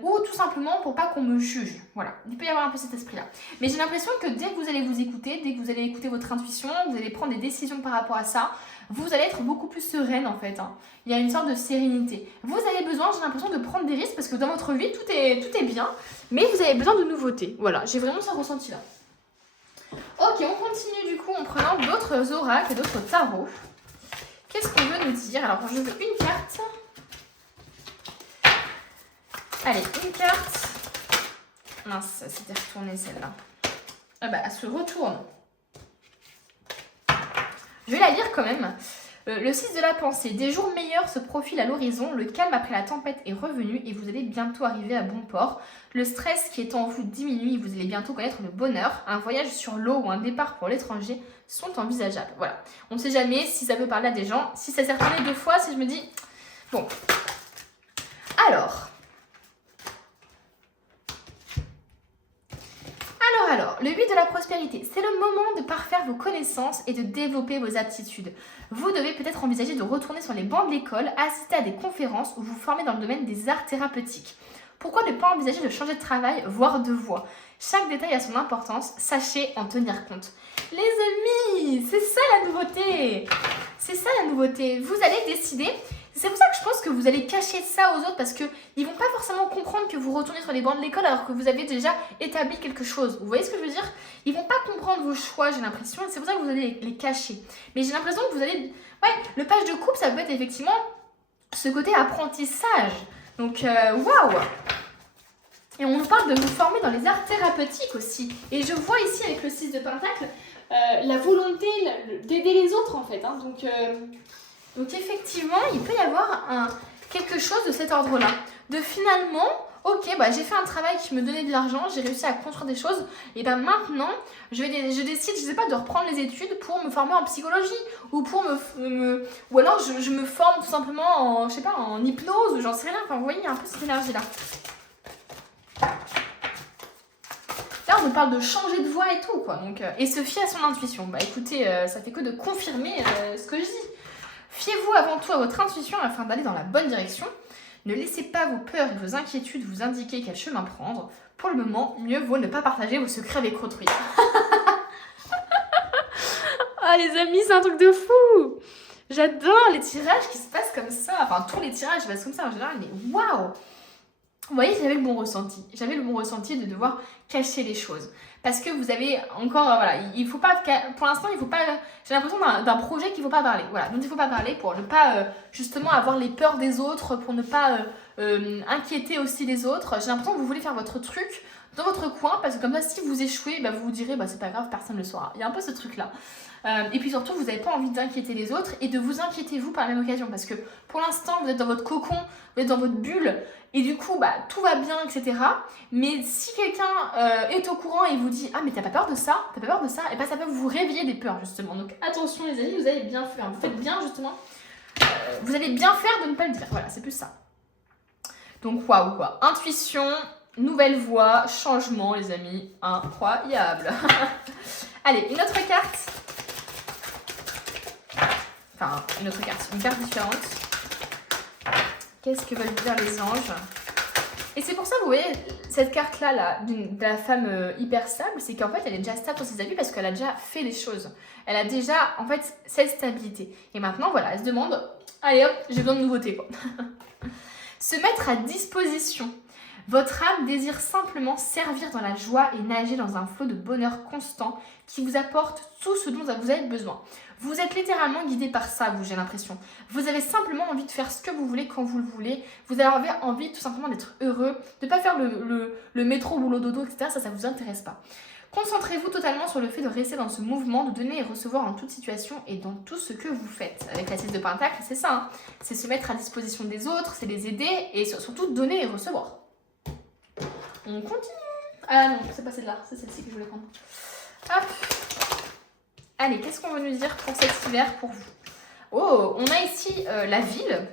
ou tout simplement pour pas qu'on me juge. Voilà, il peut y avoir un peu cet esprit-là. Mais j'ai l'impression que dès que vous allez vous écouter, dès que vous allez écouter votre intuition, vous allez prendre des décisions par rapport à ça, vous allez être beaucoup plus sereine en fait. Il y a une sorte de sérénité. Vous avez besoin, j'ai l'impression, de prendre des risques parce que dans votre vie, tout est bien, mais vous avez besoin de nouveautés. Voilà, j'ai vraiment ce ressenti-là. Ok, on continue du coup en prenant d'autres oracles et d'autres tarots. Qu'est-ce qu'on veut nous dire? Alors, je veux une carte. Allez, une carte. Mince, c'était retourné celle-là. Ah bah, elle se retourne. Je vais la lire quand même. Le 6 de la pensée. Des jours meilleurs se profilent à l'horizon. Le calme après la tempête est revenu et vous allez bientôt arriver à bon port. Le stress qui est en vous diminue et vous allez bientôt connaître le bonheur. Un voyage sur l'eau ou un départ pour l'étranger sont envisageables. Voilà. On ne sait jamais si ça peut parler à des gens. Si ça s'est retourné 2 fois, si je me dis... Bon. Alors, le 8 de la prospérité, c'est le moment de parfaire vos connaissances et de développer vos aptitudes. Vous devez peut-être envisager de retourner sur les bancs de l'école, assister à des conférences ou vous former dans le domaine des arts thérapeutiques. Pourquoi ne pas envisager de changer de travail, voire de voie? Chaque détail a son importance, sachez en tenir compte. Les amis, c'est ça la nouveauté! C'est ça la nouveauté. Vous allez décider... C'est pour ça que je pense que vous allez cacher ça aux autres parce qu'ils ne vont pas forcément comprendre que vous retournez sur les bancs de l'école alors que vous avez déjà établi quelque chose. Vous voyez ce que je veux dire? Ils ne vont pas comprendre vos choix, j'ai l'impression. C'est pour ça que vous allez les cacher. Mais j'ai l'impression que vous allez... Ouais, le page de coupe, ça peut être effectivement ce côté apprentissage. Donc, waouh! Et on nous parle de vous former dans les arts thérapeutiques aussi. Et je vois ici avec le 6 de Pentacle la volonté d'aider les autres en fait. Hein. Donc effectivement, il peut y avoir quelque chose de cet ordre-là. De finalement, ok, bah, j'ai fait un travail qui me donnait de l'argent, j'ai réussi à construire des choses, et ben maintenant, je décide, je sais pas, de reprendre les études pour me former en psychologie, ou pour ou alors je me forme tout simplement en, je sais pas, en hypnose, ou j'en sais rien. Enfin, vous voyez, il y a un peu cette énergie-là. Là, on nous parle de changer de voie et tout, quoi. Donc, et se fier à son intuition. Bah écoutez, ça fait que de confirmer ce que je dis. Fiez-vous avant tout à votre intuition afin d'aller dans la bonne direction. Ne laissez pas vos peurs et vos inquiétudes vous indiquer quel chemin prendre. Pour le moment, mieux vaut ne pas partager vos secrets avec autrui. Ah les amis, c'est un truc de fou! J'adore les tirages qui se passent comme ça. Enfin, tous les tirages se passent comme ça en général, mais waouh! Vous voyez, j'avais le bon ressenti. J'avais le bon ressenti de devoir cacher les choses. Parce que vous avez encore, voilà, il faut pas, pour l'instant, il faut pas, j'ai l'impression d'un projet qu'il ne faut pas parler. Voilà, donc il ne faut pas parler pour ne pas, justement, avoir les peurs des autres, pour ne pas inquiéter aussi les autres. J'ai l'impression que vous voulez faire votre truc dans votre coin, parce que comme ça, si vous échouez, bah, vous vous direz, bah, c'est pas grave, personne ne le saura. Il y a un peu ce truc-là. Et puis surtout, vous n'avez pas envie d'inquiéter les autres et de vous inquiéter vous par la même occasion. Parce que pour l'instant, vous êtes dans votre cocon, vous êtes dans votre bulle, et du coup, bah, tout va bien, etc. Mais si quelqu'un est au courant et vous dit « Ah, mais t'as pas peur de ça? T'as pas peur de ça ?» Et bah, ça peut vous réveiller des peurs, justement. Donc attention, les amis, vous allez bien faire. Vous faites bien, justement. Vous allez bien faire de ne pas le dire. Voilà, c'est plus ça. Donc, waouh, quoi. Intuition, nouvelle voie, changement, les amis. Incroyable. Allez, une autre carte. Enfin, une autre carte. Une carte différente. Qu'est-ce que veulent dire les anges? Et c'est pour ça, vous voyez, cette carte-là, là, de la femme hyper stable, c'est qu'en fait, elle est déjà stable sur ses appuis parce qu'elle a déjà fait des choses. Elle a déjà, en fait, cette stabilité. Et maintenant, voilà, elle se demande, allez hop, j'ai besoin de nouveautés, quoi. Se mettre à disposition. Votre âme désire simplement servir dans la joie et nager dans un flot de bonheur constant qui vous apporte tout ce dont vous avez besoin. Vous êtes littéralement guidé par ça, vous, j'ai l'impression. Vous avez simplement envie de faire ce que vous voulez quand vous le voulez. Vous avez envie tout simplement d'être heureux, de ne pas faire le métro, boulot, dodo, etc. Ça vous intéresse pas. Concentrez-vous totalement sur le fait de rester dans ce mouvement, de donner et recevoir en toute situation et dans tout ce que vous faites. Avec la 6 de Pentacle, c'est ça. Hein. C'est se mettre à disposition des autres, c'est les aider et surtout donner et recevoir. On continue. Ah non, c'est pas celle-là, c'est celle-ci que je voulais prendre. Hop. Allez, qu'est-ce qu'on veut nous dire pour cet hiver pour vous? Oh, on a ici la ville.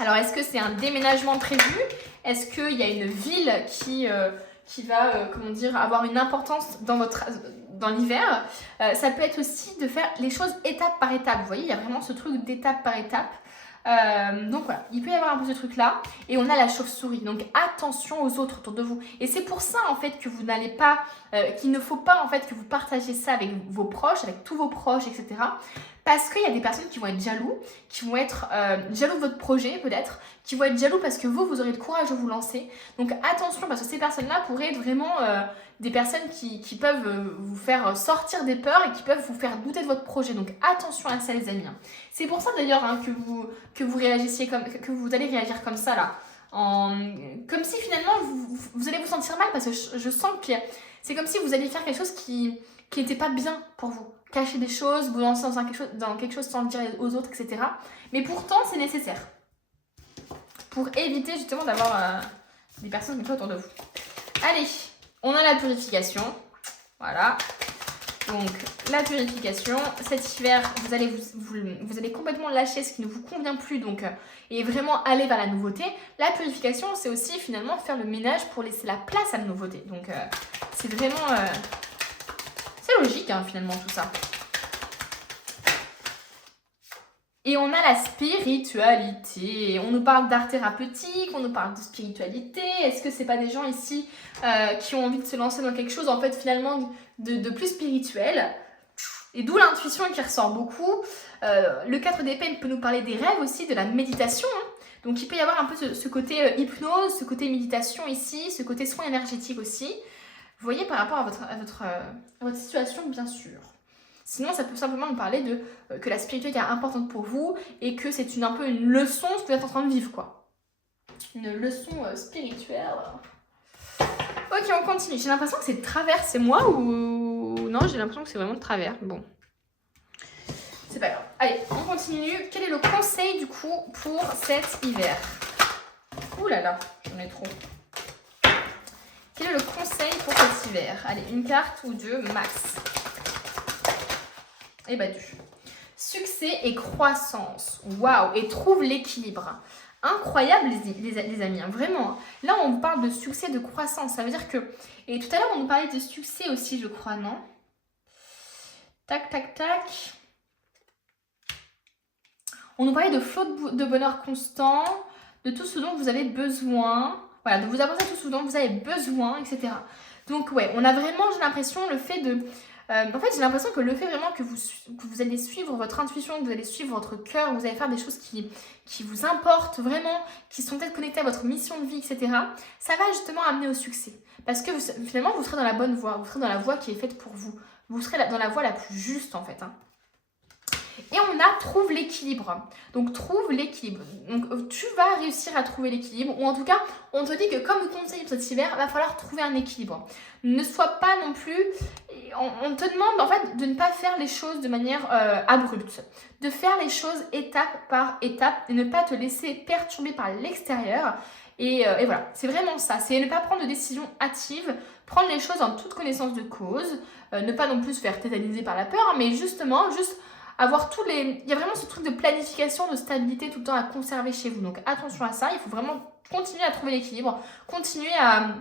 Alors, est-ce que c'est un déménagement prévu? Est-ce qu'il y a une ville qui va, comment dire, avoir une importance dans l'hiver? Ça peut être aussi de faire les choses étape par étape. Vous voyez, il y a vraiment ce truc d'étape par étape. Donc voilà, il peut y avoir un peu ce truc là. Et on a la chauve-souris, donc attention aux autres autour de vous. Et c'est pour ça en fait que vous n'allez pas, qu'il ne faut pas en fait que vous partagiez ça avec vos proches, avec tous vos proches, etc. Parce qu'il y a des personnes qui vont être jaloux, qui vont être jaloux de votre projet peut-être, qui vont être jaloux parce que vous aurez le courage de vous lancer. Donc attention, parce que ces personnes-là pourraient être vraiment des personnes qui peuvent vous faire sortir des peurs et qui peuvent vous faire douter de votre projet. Donc attention à ça les amis. C'est pour ça d'ailleurs hein, que vous réagissiez que vous allez réagir comme ça là. Comme si finalement vous allez vous sentir mal parce que je sens que c'est comme si vous alliez faire quelque chose qui n'était pas bien pour vous. Cacher des choses, vous lancer dans quelque chose sans le dire aux autres, etc. Mais pourtant, c'est nécessaire. Pour éviter justement d'avoir des personnes comme ça autour de vous. Allez, on a la purification. Voilà. Donc, la purification. Cet hiver, vous allez complètement lâcher ce qui ne vous convient plus. Donc, et vraiment aller vers la nouveauté. La purification, c'est aussi finalement faire le ménage pour laisser la place à la nouveauté. Donc, c'est vraiment... c'est logique hein, finalement tout ça. Et on a la spiritualité. On nous parle d'art thérapeutique, on nous parle de spiritualité. Est-ce que c'est pas des gens ici qui ont envie de se lancer dans quelque chose en fait finalement de plus spirituel? Et d'où l'intuition qui ressort beaucoup. Le 4 d'épée peut nous parler des rêves aussi, de la méditation. Hein. Donc il peut y avoir un peu ce côté hypnose, ce côté méditation ici, ce côté soin énergétique aussi. Vous voyez par rapport à votre situation bien sûr. Sinon, ça peut simplement nous parler que la spiritualité est importante pour vous et que c'est un peu une leçon ce que vous êtes en train de vivre, quoi. Une leçon spirituelle. Ok, on continue. J'ai l'impression que c'est de travers, c'est moi ou... Non, j'ai l'impression que c'est vraiment de travers. Bon. C'est pas grave. Allez, on continue. Quel est le conseil, du coup, pour cet hiver? Ouh là là, j'en ai trop. Quel est le conseil pour cet hiver? Allez, une carte ou deux, max. Et bah du. Succès et croissance. Waouh. Et trouve l'équilibre. Incroyable les amis, hein, vraiment. Là on parle de succès, de croissance. Ça veut dire que... Et tout à l'heure on nous parlait de succès aussi je crois, non? Tac, tac, tac. On nous parlait de flot de bonheur constant, de tout ce dont vous avez besoin. Voilà, de vous apporter tout ce dont vous avez besoin, etc. Donc ouais, on a vraiment, j'ai l'impression, le fait de... en fait, j'ai l'impression que le fait vraiment que vous allez suivre votre intuition, que vous allez suivre votre cœur, vous allez faire des choses qui vous importent vraiment, qui sont peut-être connectées à votre mission de vie, etc. Ça va justement amener au succès. Parce que finalement, vous serez dans la bonne voie, vous serez dans la voie qui est faite pour vous. Vous serez dans la voie la plus juste en fait. Hein. Et on a trouve l'équilibre. Donc trouve l'équilibre. Donc tu vas réussir à trouver l'équilibre. Ou en tout cas, on te dit que comme conseil pour cet hiver, il va falloir trouver un équilibre. Ne sois pas non plus... On te demande en fait de ne pas faire les choses de manière abrupte. De faire les choses étape par étape et ne pas te laisser perturber par l'extérieur. Et voilà, c'est vraiment ça. C'est ne pas prendre de décisions hâtives, prendre les choses en toute connaissance de cause, ne pas non plus se faire tétaniser par la peur, mais justement, juste avoir tous les... Il y a vraiment ce truc de planification, de stabilité tout le temps à conserver chez vous. Donc attention à ça, il faut vraiment continuer à trouver l'équilibre, continuer à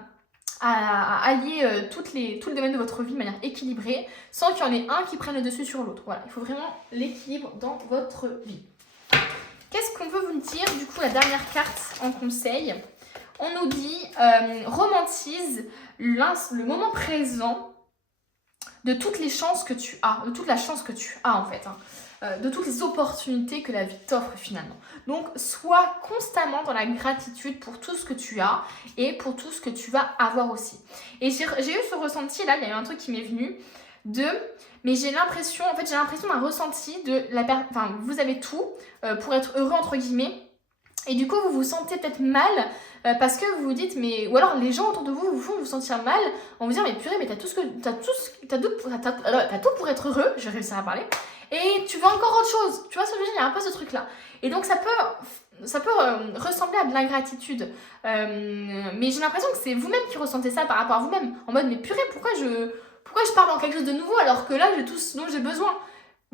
allier tout le domaine de votre vie de manière équilibrée, sans qu'il y en ait un qui prenne le dessus sur l'autre. Voilà, il faut vraiment l'équilibre dans votre vie. Qu'est-ce qu'on veut vous dire, du coup, la dernière carte en conseil? On nous dit romantise le moment présent de toutes les chances que tu as, de toute la chance que tu as en fait, hein, de toutes les opportunités que la vie t'offre finalement. Donc sois constamment dans la gratitude pour tout ce que tu as et pour tout ce que tu vas avoir aussi. Et j'ai eu ce ressenti là, il y a eu un truc qui m'est venu mais j'ai l'impression d'un ressenti enfin vous avez tout pour être heureux entre guillemets. Et du coup, vous vous sentez peut-être mal parce que vous vous dites, mais. Ou alors les gens autour de vous vous font vous sentir mal en vous disant, mais purée, mais t'as tout pour être heureux, je vais réussir à parler, et tu veux encore autre chose. Tu vois ce que je veux dire, il y a un peu ce truc-là. Et donc, ça peut ressembler à de l'ingratitude. Mais j'ai l'impression que c'est vous-même qui ressentez ça par rapport à vous-même. En mode, mais purée, pourquoi je pars dans quelque chose de nouveau alors que là, j'ai tout ce dont j'ai besoin.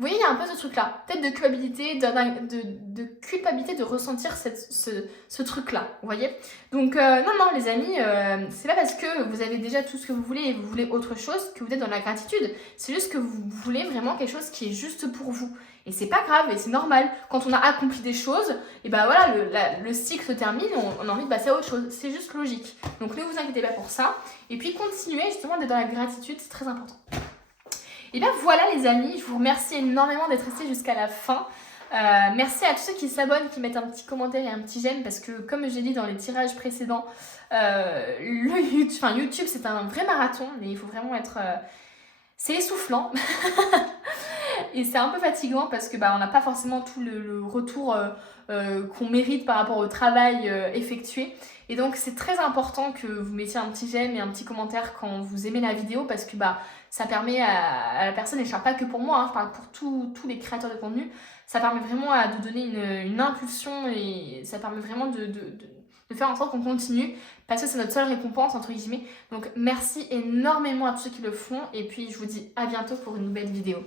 Vous voyez, il y a un peu ce truc-là, peut-être de culpabilité, de culpabilité de ressentir ce truc-là, vous voyez. Donc, non, les amis, c'est pas parce que vous avez déjà tout ce que vous voulez et vous voulez autre chose que vous êtes dans la gratitude. C'est juste que vous voulez vraiment quelque chose qui est juste pour vous. Et c'est pas grave, et c'est normal. Quand on a accompli des choses, et ben voilà, le cycle se termine, on a envie de passer à autre chose. C'est juste logique. Donc, ne vous inquiétez pas pour ça. Et puis, continuez justement d'être dans la gratitude, c'est très important. Et bien voilà les amis, je vous remercie énormément d'être restés jusqu'à la fin. Merci à tous ceux qui s'abonnent, qui mettent un petit commentaire et un petit j'aime parce que comme j'ai dit dans les tirages précédents, YouTube c'est un vrai marathon mais il faut vraiment être... c'est essoufflant et c'est un peu fatigant parce que on n'a pas forcément tout le retour qu'on mérite par rapport au travail effectué. Et donc c'est très important que vous mettiez un petit j'aime et un petit commentaire quand vous aimez la vidéo parce que ça permet à la personne, et je parle pas que pour moi, hein, je parle pour tous les créateurs de contenu, ça permet vraiment de donner une impulsion et ça permet vraiment de faire en sorte qu'on continue parce que c'est notre seule récompense entre guillemets. Donc merci énormément à tous ceux qui le font et puis je vous dis à bientôt pour une nouvelle vidéo.